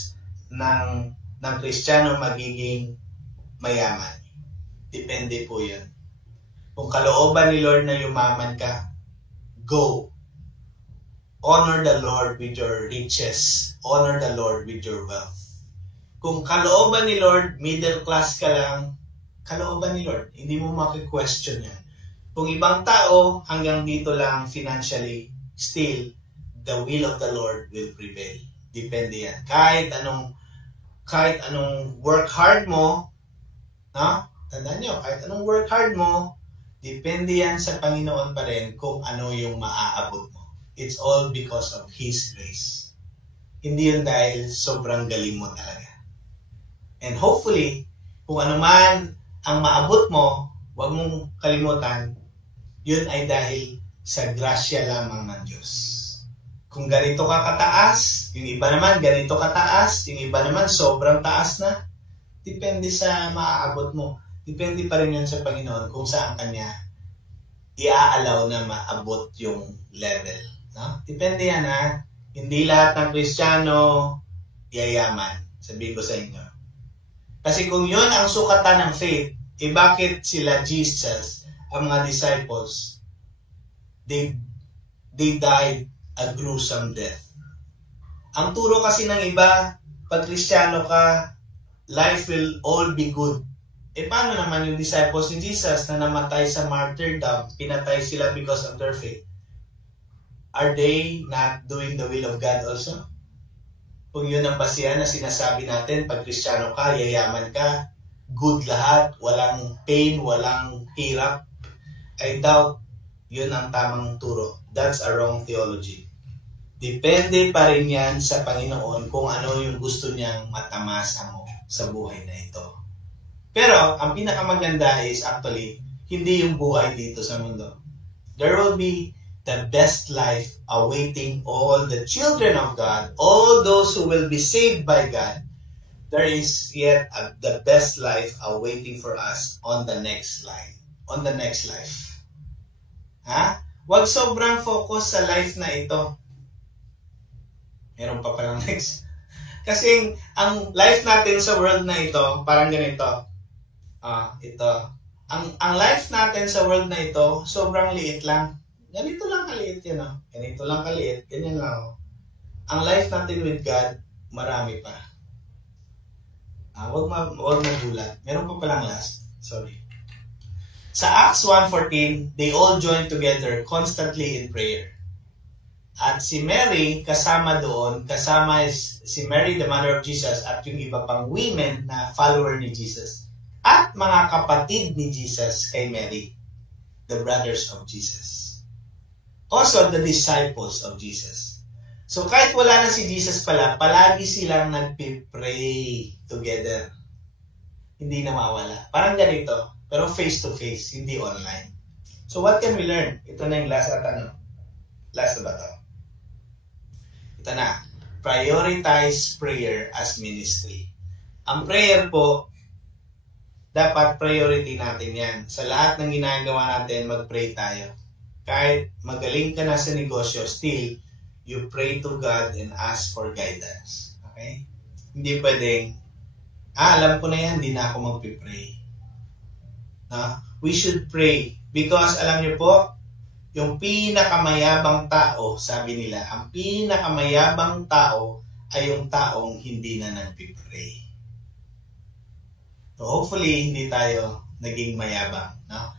Kristiyano magiging mayaman. Depende po yun. Kung kalooban ni Lord na yumaman ka, go. Honor the Lord with your riches. Honor the Lord with your wealth. Kung kalooban ni Lord, middle class ka lang, kalooban ni Lord. Hindi mo maki-question yan. Kung ibang tao, hanggang dito lang financially, still, the will of the Lord will prevail. Depende yan. Kahit anong work hard mo, no? Tandaan nyo, kahit anong work hard mo, depende yan sa Panginoon pa rin kung ano yung maaabot mo. It's all because of His grace. Hindi yun dahil sobrang galing mo talaga. And hopefully, kung ano man ang maabot mo, huwag mong kalimutan, yun ay dahil sa grasya lamang ng Diyos. Kung ganito ka kataas, yung iba naman ganito kataas, yung iba naman sobrang taas na, depende sa maaabot mo. Depende pa rin yun sa Panginoon kung saan Kanya i-aalaw na maabot yung level. No? Depende yan ha. Hindi lahat ng Kristiyano yayaman. Sabihin ko sa inyo. Kasi kung yun ang sukatan ng faith, bakit sila Jesus, ang mga disciples, they died a gruesome death. Ang turo kasi ng iba, pag Kristiyano ka, life will all be good. Paano naman yung disciples ni Jesus na namatay sa martyrdom, pinatay sila because of their faith? Are they not doing the will of God also? Kung yun ang basihan na sinasabi natin, pag Kristiyano ka, yayaman ka, good lahat, walang pain, walang hirap, I doubt yun ang tamang turo. That's a wrong theology. Depende pa rin yan sa Panginoon kung ano yung gusto niyang matamasa mo sa buhay na ito. Pero, ang pinakamaganda is actually, hindi yung buhay dito sa mundo. There will be the best life awaiting all the children of God, all those who will be saved by God. There is yet the best life awaiting for us on the next life. On the next life. Ha? Huwag sobrang focus sa life na ito. Meron pa palang next. Kasi ang life natin sa world na ito, parang ganito. Ito. Ang life natin sa world na ito, sobrang liit lang. Ganito lang kaliit yan. Ganito lang kaliit. Ganyan lang. Ang life natin with God, marami pa. Huwag magulat. Meron pa palang last. Sorry. Sa Acts 1:14, they all joined together constantly in prayer. At si Mary, kasama doon, kasama is si Mary, the mother of Jesus, at yung iba pang women na follower ni Jesus. At mga kapatid ni Jesus kay Mary, the brothers of Jesus. Also, the disciples of Jesus. So, kahit wala na si Jesus pala, palagi silang nagpipray together. Hindi na mawala. Parang ganito. Pero face-to-face, hindi online. So, what can we learn? Ito na yung last at ano. Last na ba ito? Ito na. Prioritize prayer as ministry. Ang prayer po, dapat priority natin yan. Sa lahat ng ginagawa natin, mag-pray tayo. Kahit magaling ka na sa negosyo, still, you pray to God and ask for guidance. Okay? Hindi pwedeng, alam ko na yan, hindi na ako mag-pray. We should pray because alam niyo po, yung pinakamayabang tao, sabi nila, ang pinakamayabang tao ay yung taong hindi na nagpipray. So hopefully, hindi tayo naging mayabang. No?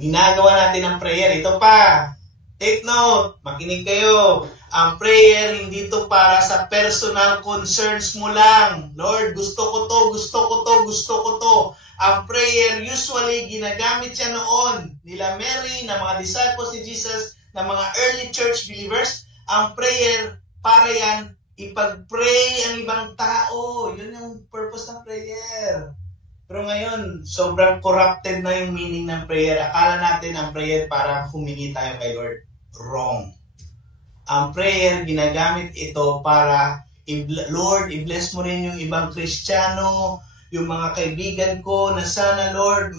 Ginagawa natin ang prayer. Ito pa, take note, makinig kayo. Ang prayer, hindi to para sa personal concerns mo lang. Lord, gusto ko to, gusto ko to, gusto ko to. Ang prayer, usually, ginagamit siya noon nila Mary, na mga disciples ni Jesus, na mga early church believers. Ang prayer, para yan, ipag-pray ang ibang tao. Yun yung purpose ng prayer. Pero ngayon, sobrang corrupted na yung meaning ng prayer. Akala natin ang prayer para humingi tayo kay Lord. Wrong. Ang prayer, ginagamit ito para, Lord, i-bless mo rin yung ibang Kristiyano, yung mga kaibigan ko, na sana, Lord,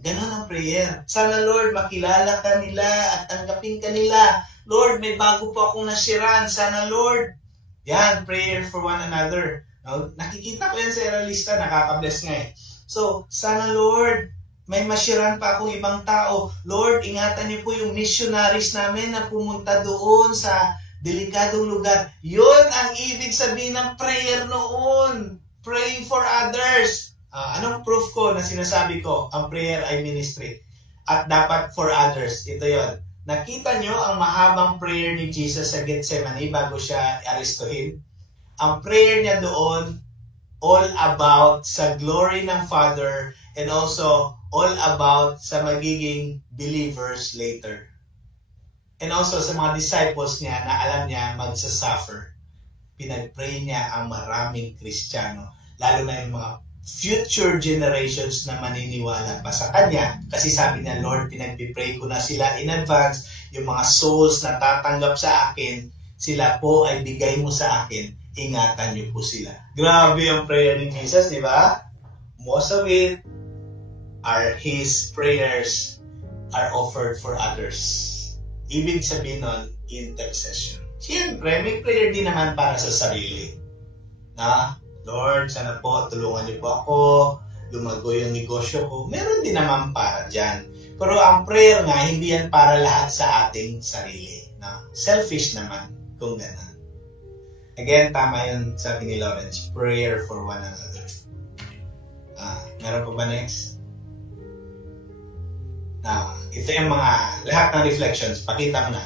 ganun ang prayer. Sana, Lord, makilala ka nila at tanggapin ka nila. Lord, may bago po akong nasiran. Sana, Lord. Yan, prayer for one another. Now, nakikita ko yan sa Eralista, nakaka-bless nga eh. So, sana Lord, may masiran pa akong ibang tao. Lord, ingatan niyo po yung missionaries namin na pumunta doon sa delikadong lugar. Yun ang ibig sabihin ng prayer noon. praying for others. Anong proof ko na sinasabi ko, ang prayer ay ministry? At dapat for others. Ito yon. Nakita nyo ang mahabang prayer ni Jesus sa Gethsemane bago siya aristuhin? Ang prayer niya doon, all about sa glory ng Father and also all about sa magiging believers later. And also sa mga disciples niya na alam niya magsasuffer. Pinag-pray niya ang maraming Kristiyano, lalo na yung mga future generations na maniniwala pa sa Kanya. Kasi sabi niya, Lord, pinag-pray ko na sila in advance. Yung mga souls na tatanggap sa akin, sila po ay bigay mo sa akin. Ingatan niyo po sila. Grabe ang prayer ni Jesus, di ba? Most of it are His prayers are offered for others. Ibig sabihin nun, intercession. Siyempre, may prayer din naman para sa sarili. Na, Lord, sana po, tulungan niyo po ako, lumago yung negosyo ko. Meron din naman para dyan. Pero ang prayer nga, hindi yan para lahat sa ating sarili. Na? Selfish naman, kung gano'n. Again, tama yun sabi ni Lawrence, prayer for one another. Meron pa ba next? Now, ito yung mga lahat ng reflections. Pakita mo na.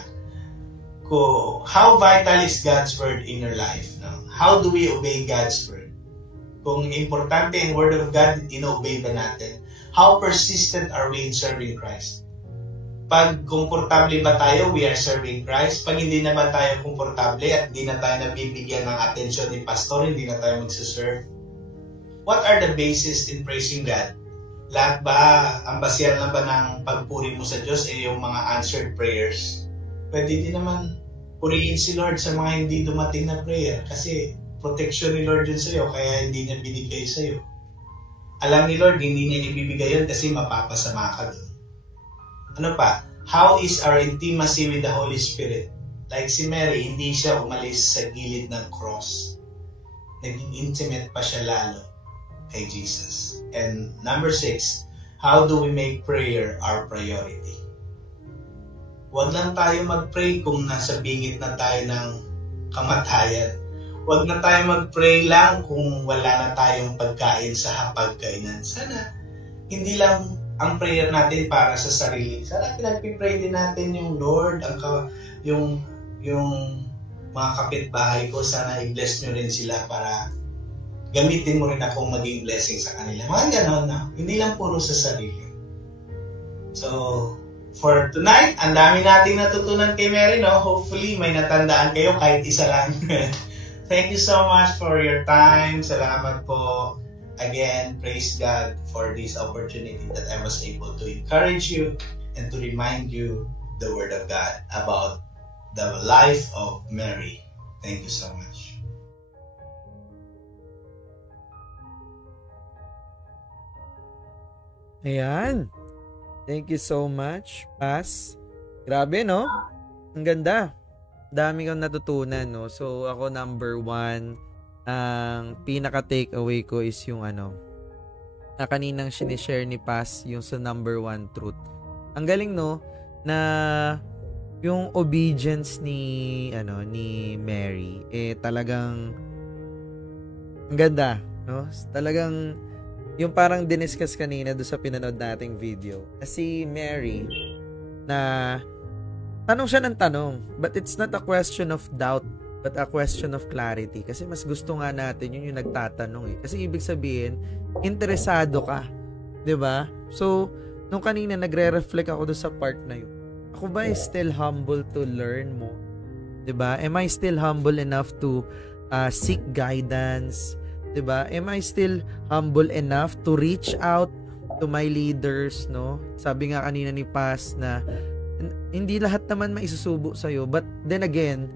How vital is God's Word in your life? No? How do we obey God's Word? Kung importante ang Word of God, ino-obey ba natin? How persistent are we in serving Christ? Pag komportable ba tayo, we are serving Christ. Pag hindi na ba tayo komportable at hindi na tayo nabibigyan ng atensyon ni pastor, hindi na tayo magsaserve? What are the basis in praising God? Lahat ba, ang basihan lang ba ng pagpuri mo sa Diyos ay yung mga answered prayers? Pwede din naman purihin si Lord sa mga hindi dumating na prayer kasi protection ni Lord yun sa'yo kaya hindi niya binigay sa'yo. Alam ni Lord, hindi niya ibibigay yun kasi mapapasama ka doon. Ano pa? How is our intimacy with the Holy Spirit? Like si Mary, hindi siya umalis sa gilid ng cross. Naging intimate pa siya lalo kay Jesus. And number 6, how do we make prayer our priority? Huwag lang tayo mag-pray kung nasa bingit na tayo ng kamatayan. Huwag na tayo mag-pray lang kung wala na tayong pagkain sa hapagkainan. Sana hindi lang ang prayer natin para sa sarili. Sana pinagpipray din natin yung Lord, yung mga kapitbahay ko, sana i-bless nyo rin sila para gamitin mo rin akong maging blessing sa kanila. Mga ganon na. Hindi lang puro sa sarili. So, for tonight, ang dami nating natutunan kay Mary, no? Hopefully, may natandaan kayo kahit isa lang. Thank you so much for your time. Salamat po. Again, praise God for this opportunity that I was able to encourage you and to remind you the Word of God about the life of Mary. Thank you so much. Ayan. Thank you so much, Pas. Grabe, no? Ang ganda. Dami kang natutunan, no? So, ako number 1, ang pinaka-takeaway ko is yung na kaninang sinishare ni Pas, yung sa number 1 truth. Ang galing, no? Na yung obedience ni Mary, talagang ang ganda, no? Talagang yung parang diniscuss kanina doon sa pinanood nating video. Si Mary, na tanong siya ng tanong, but it's not a question of doubt, but a question of clarity. Kasi mas gusto nga natin yun yung nagtatanong eh. Kasi ibig sabihin, interesado ka. 'Di ba? So, nung kanina nagre-reflect ako doon sa part na yun. Ako ba is still humble to learn more? 'Di ba? Am I still humble enough to seek guidance? 'Di ba? Am I still humble enough to reach out to my leaders, no? Sabi nga kanina ni Pas na hindi lahat naman maisusubo sa iyo, but then again,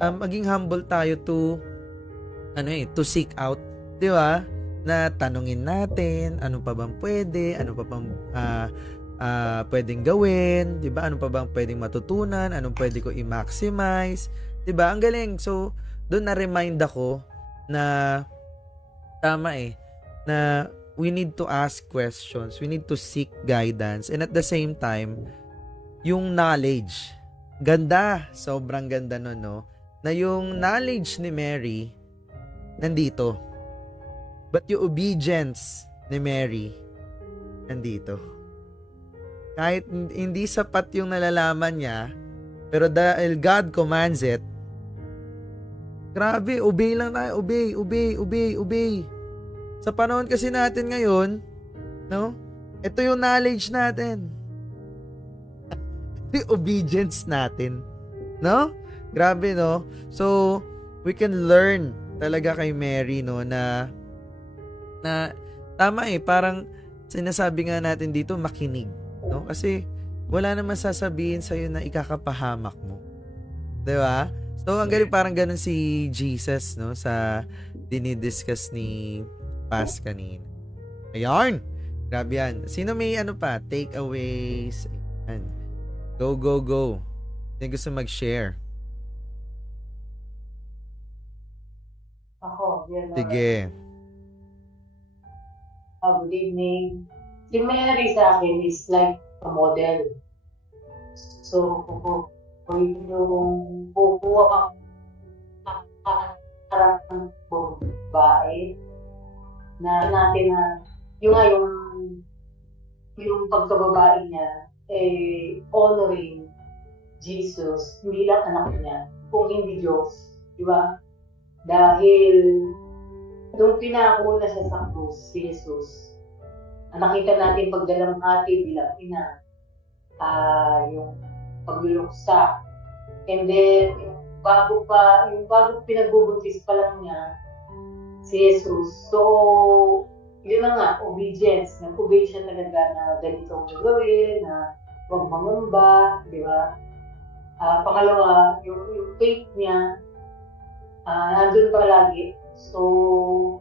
maging humble tayo to seek out, 'di ba? Na tanungin natin, ano pa bang pwede, ano pa bang pwedeng gawin, 'di ba? Ano pa bang pwedeng matutunan, anong pwede ko i-maximize, 'di ba? Ang galing. So, doon na-remind ako na tama na we need to ask questions, we need to seek guidance, and at the same time, yung knowledge, ganda, sobrang ganda nun, no? Na yung knowledge ni Mary nandito, But yung obedience ni Mary, nandito. Kahit hindi sapat yung nalalaman niya, pero dahil God commands it, grabe, obey lang tayo. Obey. Sa panahon kasi natin ngayon, no? Ito yung knowledge natin. Ito yung obedience natin. No? Grabe, no? So, we can learn talaga kay Mary, no, na tama parang sinasabi nga natin dito, makinig. No? Kasi, wala naman sasabihin sa'yo na ikakapahamak mo. Diba? So, ang galing parang ganun si Jesus, no? Sa dinidiscuss ni Paz kanina. Ayan! Grabe yan. Sino may takeaways? Ayan. Go. Sino gusto mag-share? Ako, Sige. Good evening. Si Mary sa akin is like a model. So, kung yung bubuha ka ng babae, na natin na yung pagkababae niya, honoring Jesus, hindi lang anak niya, kung hindi Diyos. Di ba? Dahil nung pinako na siya sa krus, si Jesus, nakita natin pagdalamhati bilang ina, yung pagluluksa, and then yung bago pinagbubuntis pa lang niya si Jesus. So, yun na nga, obedience. Nag-obey siya talaga na ganito ang gagawin, na huwag mangamba, di ba? Pangalawa, yung faith niya, nandun palagi. So,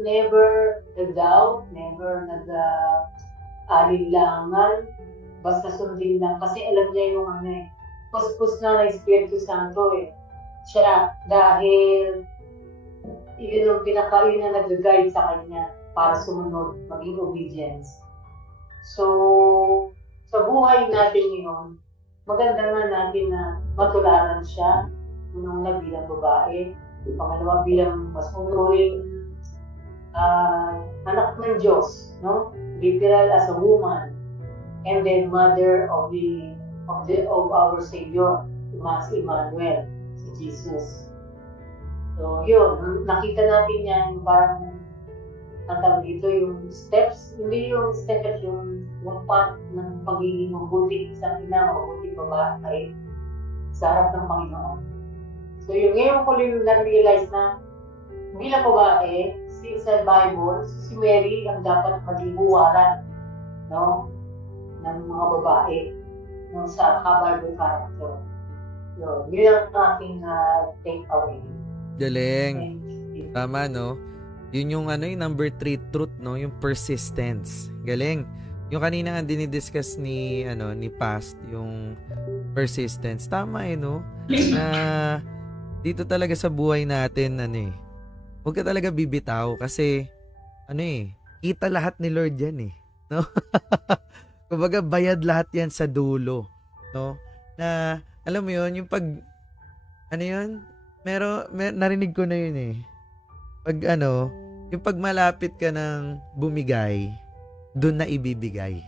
never nag-doubt, never nag-alinlangan, basta sundin lang. Kasi alam niya yung puspos na ng Espiritu Santo siya, dahil yun ang yun na nag-guide sa kanya para sumunod, maging obedience. So, sa buhay natin ngayon, maganda nga natin na matularan siya, unang bilang babae, pangalawa bilang mas unuring anak ng Diyos, no? Literal as a woman, and then mother of our Savior, Mas Emmanuel, si Jesus. So, yun, nakita natin yan, parang dito yung steps, hindi yung steps, yung path ng pagiging mabuting isang ina o mabuting babae sa harap ng Panginoon. So, yung ngayon ko rin na-realize na bilang babae, sa Bible, si Mary ang dapat maging buwaran, no? Ng mga babae, no? Sa Bible character. So, yun ang aking take-away. Galing. Tama, no? Yun yung yung number 3 truth, no? Yung persistence. Galing. Yung kanina nga dinidiscuss ni Past, yung persistence. Tama no? Na dito talaga sa buhay natin, huwag ka talaga bibitaw kasi, kita lahat ni Lord yan no? Kumbaga, bayad lahat yan sa dulo, no? Na, alam mo yun, yung narinig ko na yun Pag yung pag malapit ka ng bumigay, doon na ibibigay.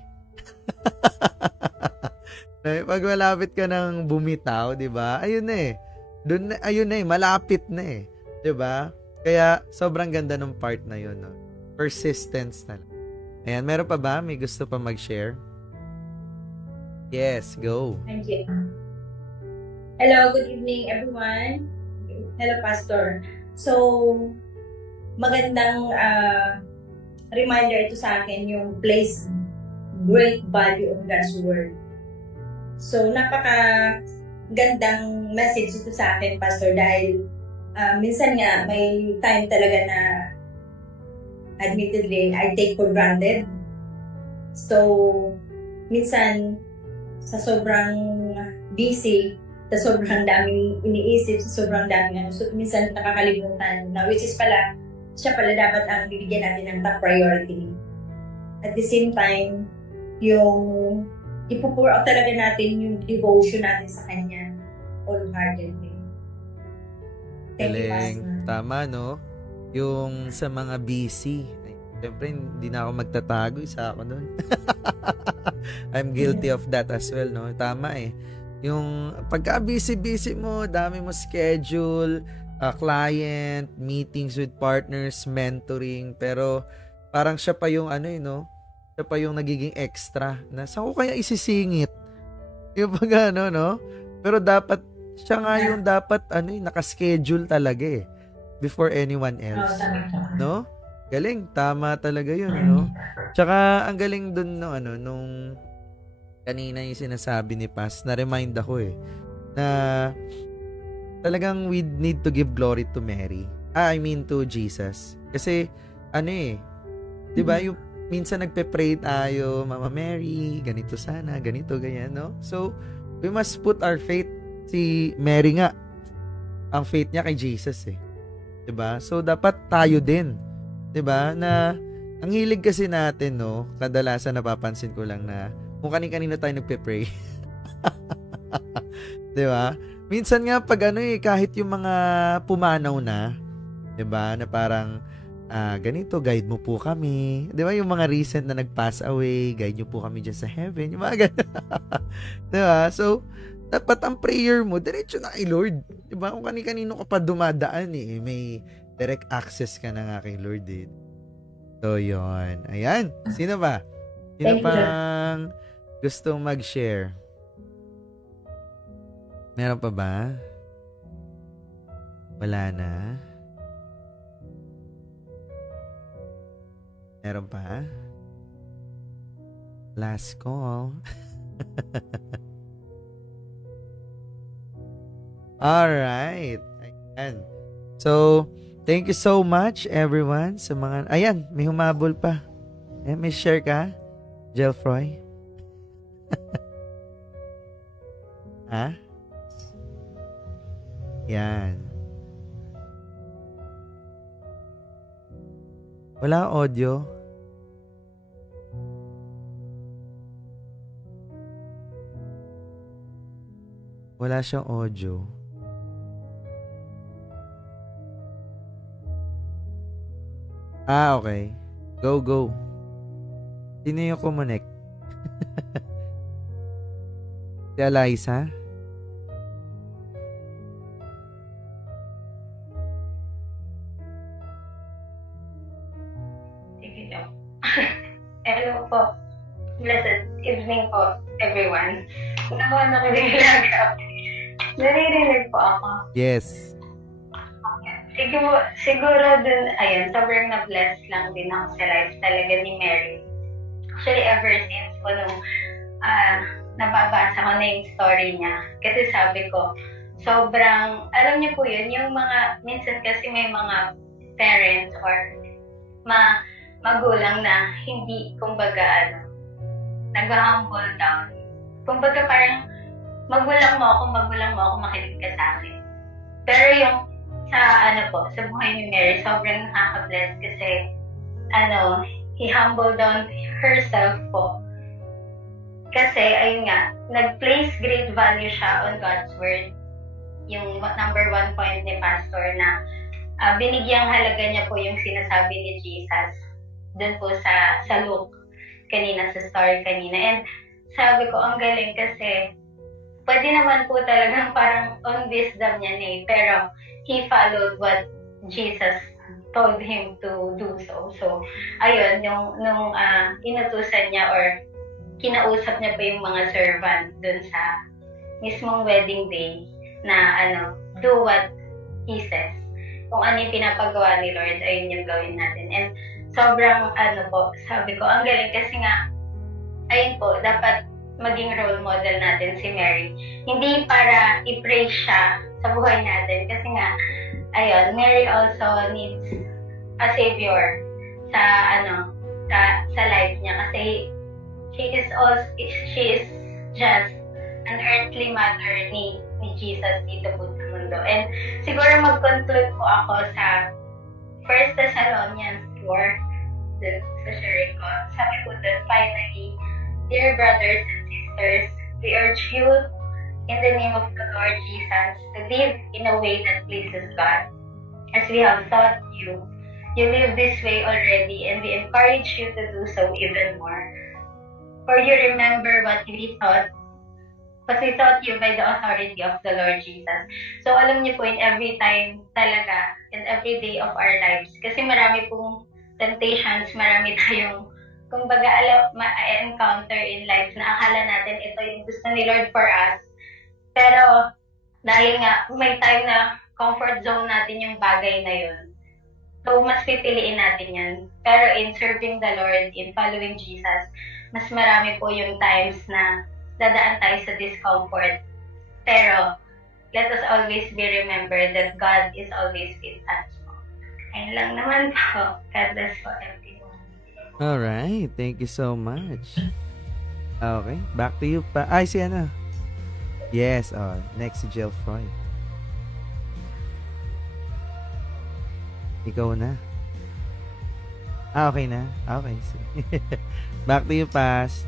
Pag malapit ka ng bumitaw, 'di ba? Ayun na Doon na malapit na 'di ba? Kaya sobrang ganda ng part na 'yon, no? Persistence na lang. Ayan, meron pa ba? May gusto pa mag-share? Yes, go. Thank you. Hello, good evening everyone. Hello, Pastor. So, magandang reminder ito sa akin yung place great value of God's Word. So, napaka-gandang message ito sa akin, Pastor, dahil minsan nga may time talaga na admittedly, I take for granted. So, minsan sa sobrang busy, sa sobrang daming iniisip, sa sobrang daming so minsan nakakalimutan na which is pala, siya pala dapat ang bibigyan natin ng top priority. At the same time, yung ipo-pour out talaga natin yung devotion natin sa Kanya wholeheartedly. Thank you, Pastor. Tama, no? Yung sa mga busy. Ay, siyempre, hindi na ako magtatago. Isa ako doon. I'm guilty of that as well, no? Tama eh. Yung pagka busy-busy mo, dami mo schedule, client, meetings with partners, mentoring, pero parang siya pa yung ano eh, no? Siya pa yung nagiging extra. Na, saan ko kaya isisingit? Yung pag ano, no? Pero dapat, siya nga yung dapat, ano eh, nakaschedule talaga eh. Before anyone else. No? Galing. Tama talaga yun, no? Tsaka, ang galing dun, no, ano, nung kanina yung sinasabi ni Paz, na-remind ako eh, na talagang we need to give glory to Mary. I mean to Jesus. Kasi, ano eh, di ba, yung minsan nagpe-pray tayo, Mama Mary, ganito sana, ganito, ganyan, no? So, we must put our faith, si Mary nga, ang faith niya kay Jesus eh. Diba? So, dapat tayo din. Diba? Na, ang hilig kasi natin, no, kadalasan napapansin ko lang na, kung kanin-kanina tayo nagpe-pray. Diba? Minsan nga, pag ano eh, kahit yung mga pumanaw na, diba, na parang, ganito, guide mo po kami. Diba? Yung mga recent na nag-pass away, guide nyo po kami dyan sa heaven. Yung mga ganito. Diba? So, dapat ang prayer mo, diretso na kay Lord. Diba? Kung kanino ka pa dumadaan eh, may direct access ka na nga kay Lord eh. So, yun. Ayan. Sino ba? Sino pang gustong mag-share? Meron pa ba? Wala na? Meron pa? Last call. Alright. Ayan. So, thank you so much everyone sa mga... Ayan, may humabol pa. Ayan, may share ka? Jelfroy? Ha? Yan. Wala audio. Wala siyang audio. Okay. Go. Sino yung kumonek? Si Eliza? Sige daw. Hello po. Blessed evening po, everyone. Naman ako ginagawa. Naririnig po ako. Yes. Siguro dun, ayun, sobrang na-bless lang din ako sa life talaga ni Mary. Actually, ever since po nung nababasa ko na yung story niya. Kasi sabi ko, sobrang, alam niyo po yun, yung mga, minsan kasi may mga parents or magulang na hindi, kumbaga, nag-humble down. Kumbaga parang, magulang mo ako, makinig ka sa akin. Pero yung, sa buhay ni Mary, sobrang nakaka-bless kasi, he humbled down herself po. Kasi, ayun nga, nag-place great value siya on God's Word. Yung number 1 point ni Pastor na binigyang halaga niya po yung sinasabi ni Jesus dun po sa Luke kanina, sa story kanina. And sabi ko, ang galing kasi pwede naman po talagang parang on wisdom niya eh. Pero he followed what Jesus told him to do so. So, ayun, nung inutusan niya or kinausap niya pa yung mga servant dun sa mismong wedding day na do what he says. Kung ano yung pinapagawa ni Lord, ayun yung gawin natin. And sobrang sabi ko, ang galing kasi nga, ayun po, dapat maging role model natin si Mary. Hindi para i-praise siya sa buhay natin. Kasi nga, ayun, Mary also needs a savior sa life niya. Kasi she is just an earthly mother ni Jesus dito po sa mundo. And siguro mag-conclude po ako sa 1 Thessalonians 4, sa sharing ko. Sabi po doon, finally, dear brothers and sisters, we urge you in the name of the Lord Jesus to live in a way that pleases God, as we have taught you, you live this way already, and we encourage you to do so even more. For you remember what we taught, because we taught you by the authority of the Lord Jesus. So alam niyo po, in every time talaga, in every day of our lives, kasi marami pong temptations, marami tayong, kumbaga, ma-encounter in life na akala natin ito yung gusto ni Lord for us. Pero dahil nga may time na comfort zone natin yung bagay na yun, so mas pipiliin natin yan. Pero in serving the Lord, in following Jesus, mas marami po yung times na dadaan tayo sa discomfort. Pero let us always be remembered that God is always with us. Ayun lang naman po. God bless po everyone. Alright, thank you so much. Okay, back to you pa. Ay, si ano? Yes, next si Jill Froy. Ikaw na. Okay na? Okay. Back to you, Pas.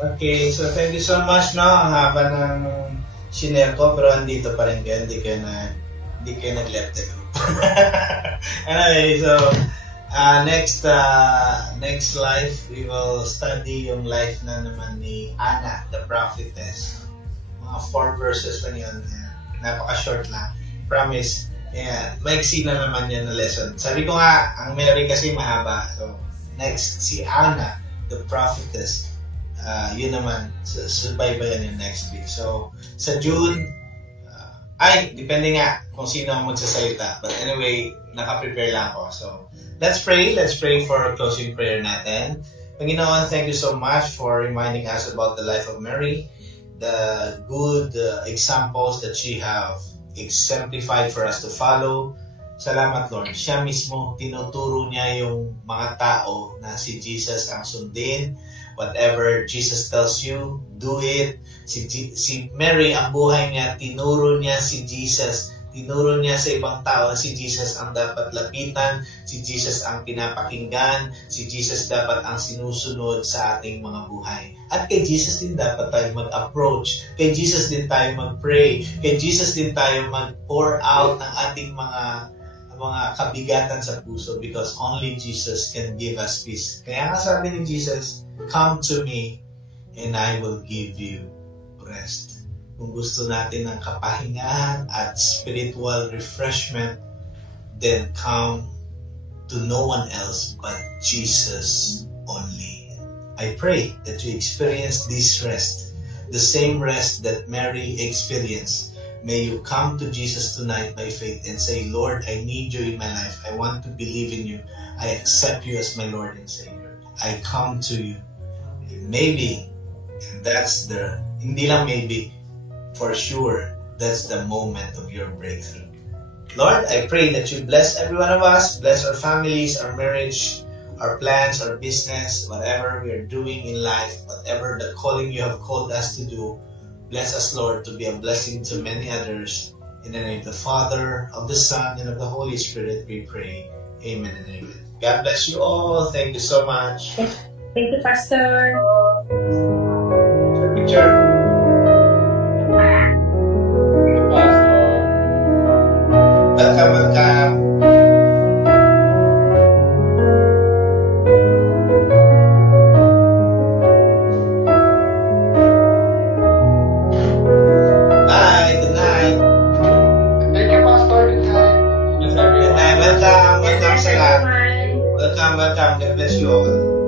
Okay, so thank you so much, no? Ang haba ng shinare ko, pero andito pa rin kayo. Hindi kayo nag-left the group. Anyway, so next life, we will study yung life na naman ni Anna, the prophetess. Mga 4 verses pa yun. Napaka-short lang. Promise. Yeah, maiksi na naman yan na lesson. Sabi ko nga, ang Mary kasi mahaba. So, next, si Anna, the prophetess. Yun naman, subaybayan yung next week. So, sa June, depende nga kung sino ang magsasalita. But anyway, naka-prepare lang ako. So, let's pray. Let's pray for closing prayer natin. Panginoon, thank you so much for reminding us about the life of Mary, the good examples that she have exemplified for us to follow. Salamat, Lord. Siya mismo, tinuturo niya yung mga tao na si Jesus ang sundin. Whatever Jesus tells you, do it. Si Mary, ang buhay niya, tinuro niya si Jesus. Tinuro niya sa ibang tao na si Jesus ang dapat lapitan, si Jesus ang pinapakinggan, si Jesus dapat ang sinusunod sa ating mga buhay. At kay Jesus din dapat tayo mag-approach, kay Jesus din tayo mag-pray, kay Jesus din tayo mag-pour out ng ating mga kabigatan sa puso, because only Jesus can give us peace. Kaya nga sabi ni Jesus, come to me and I will give you rest. Kung gusto natin ng kapahingahan at spiritual refreshment, then come to no one else but Jesus only. I pray that you experience this rest, the same rest that Mary experienced. May you come to Jesus tonight by faith and say, Lord, I need you in my life. I want to believe in you. I accept you as my Lord and Savior. I come to you. Maybe, that's hindi lang maybe, for sure, that's the moment of your breakthrough. Lord, I pray that you bless every one of us, bless our families, our marriage, our plans, our business, whatever we are doing in life, whatever the calling you have called us to do. Bless us, Lord, to be a blessing to many others. In the name of the Father, of the Son, and of the Holy Spirit, we pray. Amen and amen. God bless you all. Thank you so much. Thank you, Pastor. Picture. Welcome. Bye. Good night. Thank you, Pastor. Good night. Good night. Welcome sa lahat. Everyone. Welcome. God bless you all.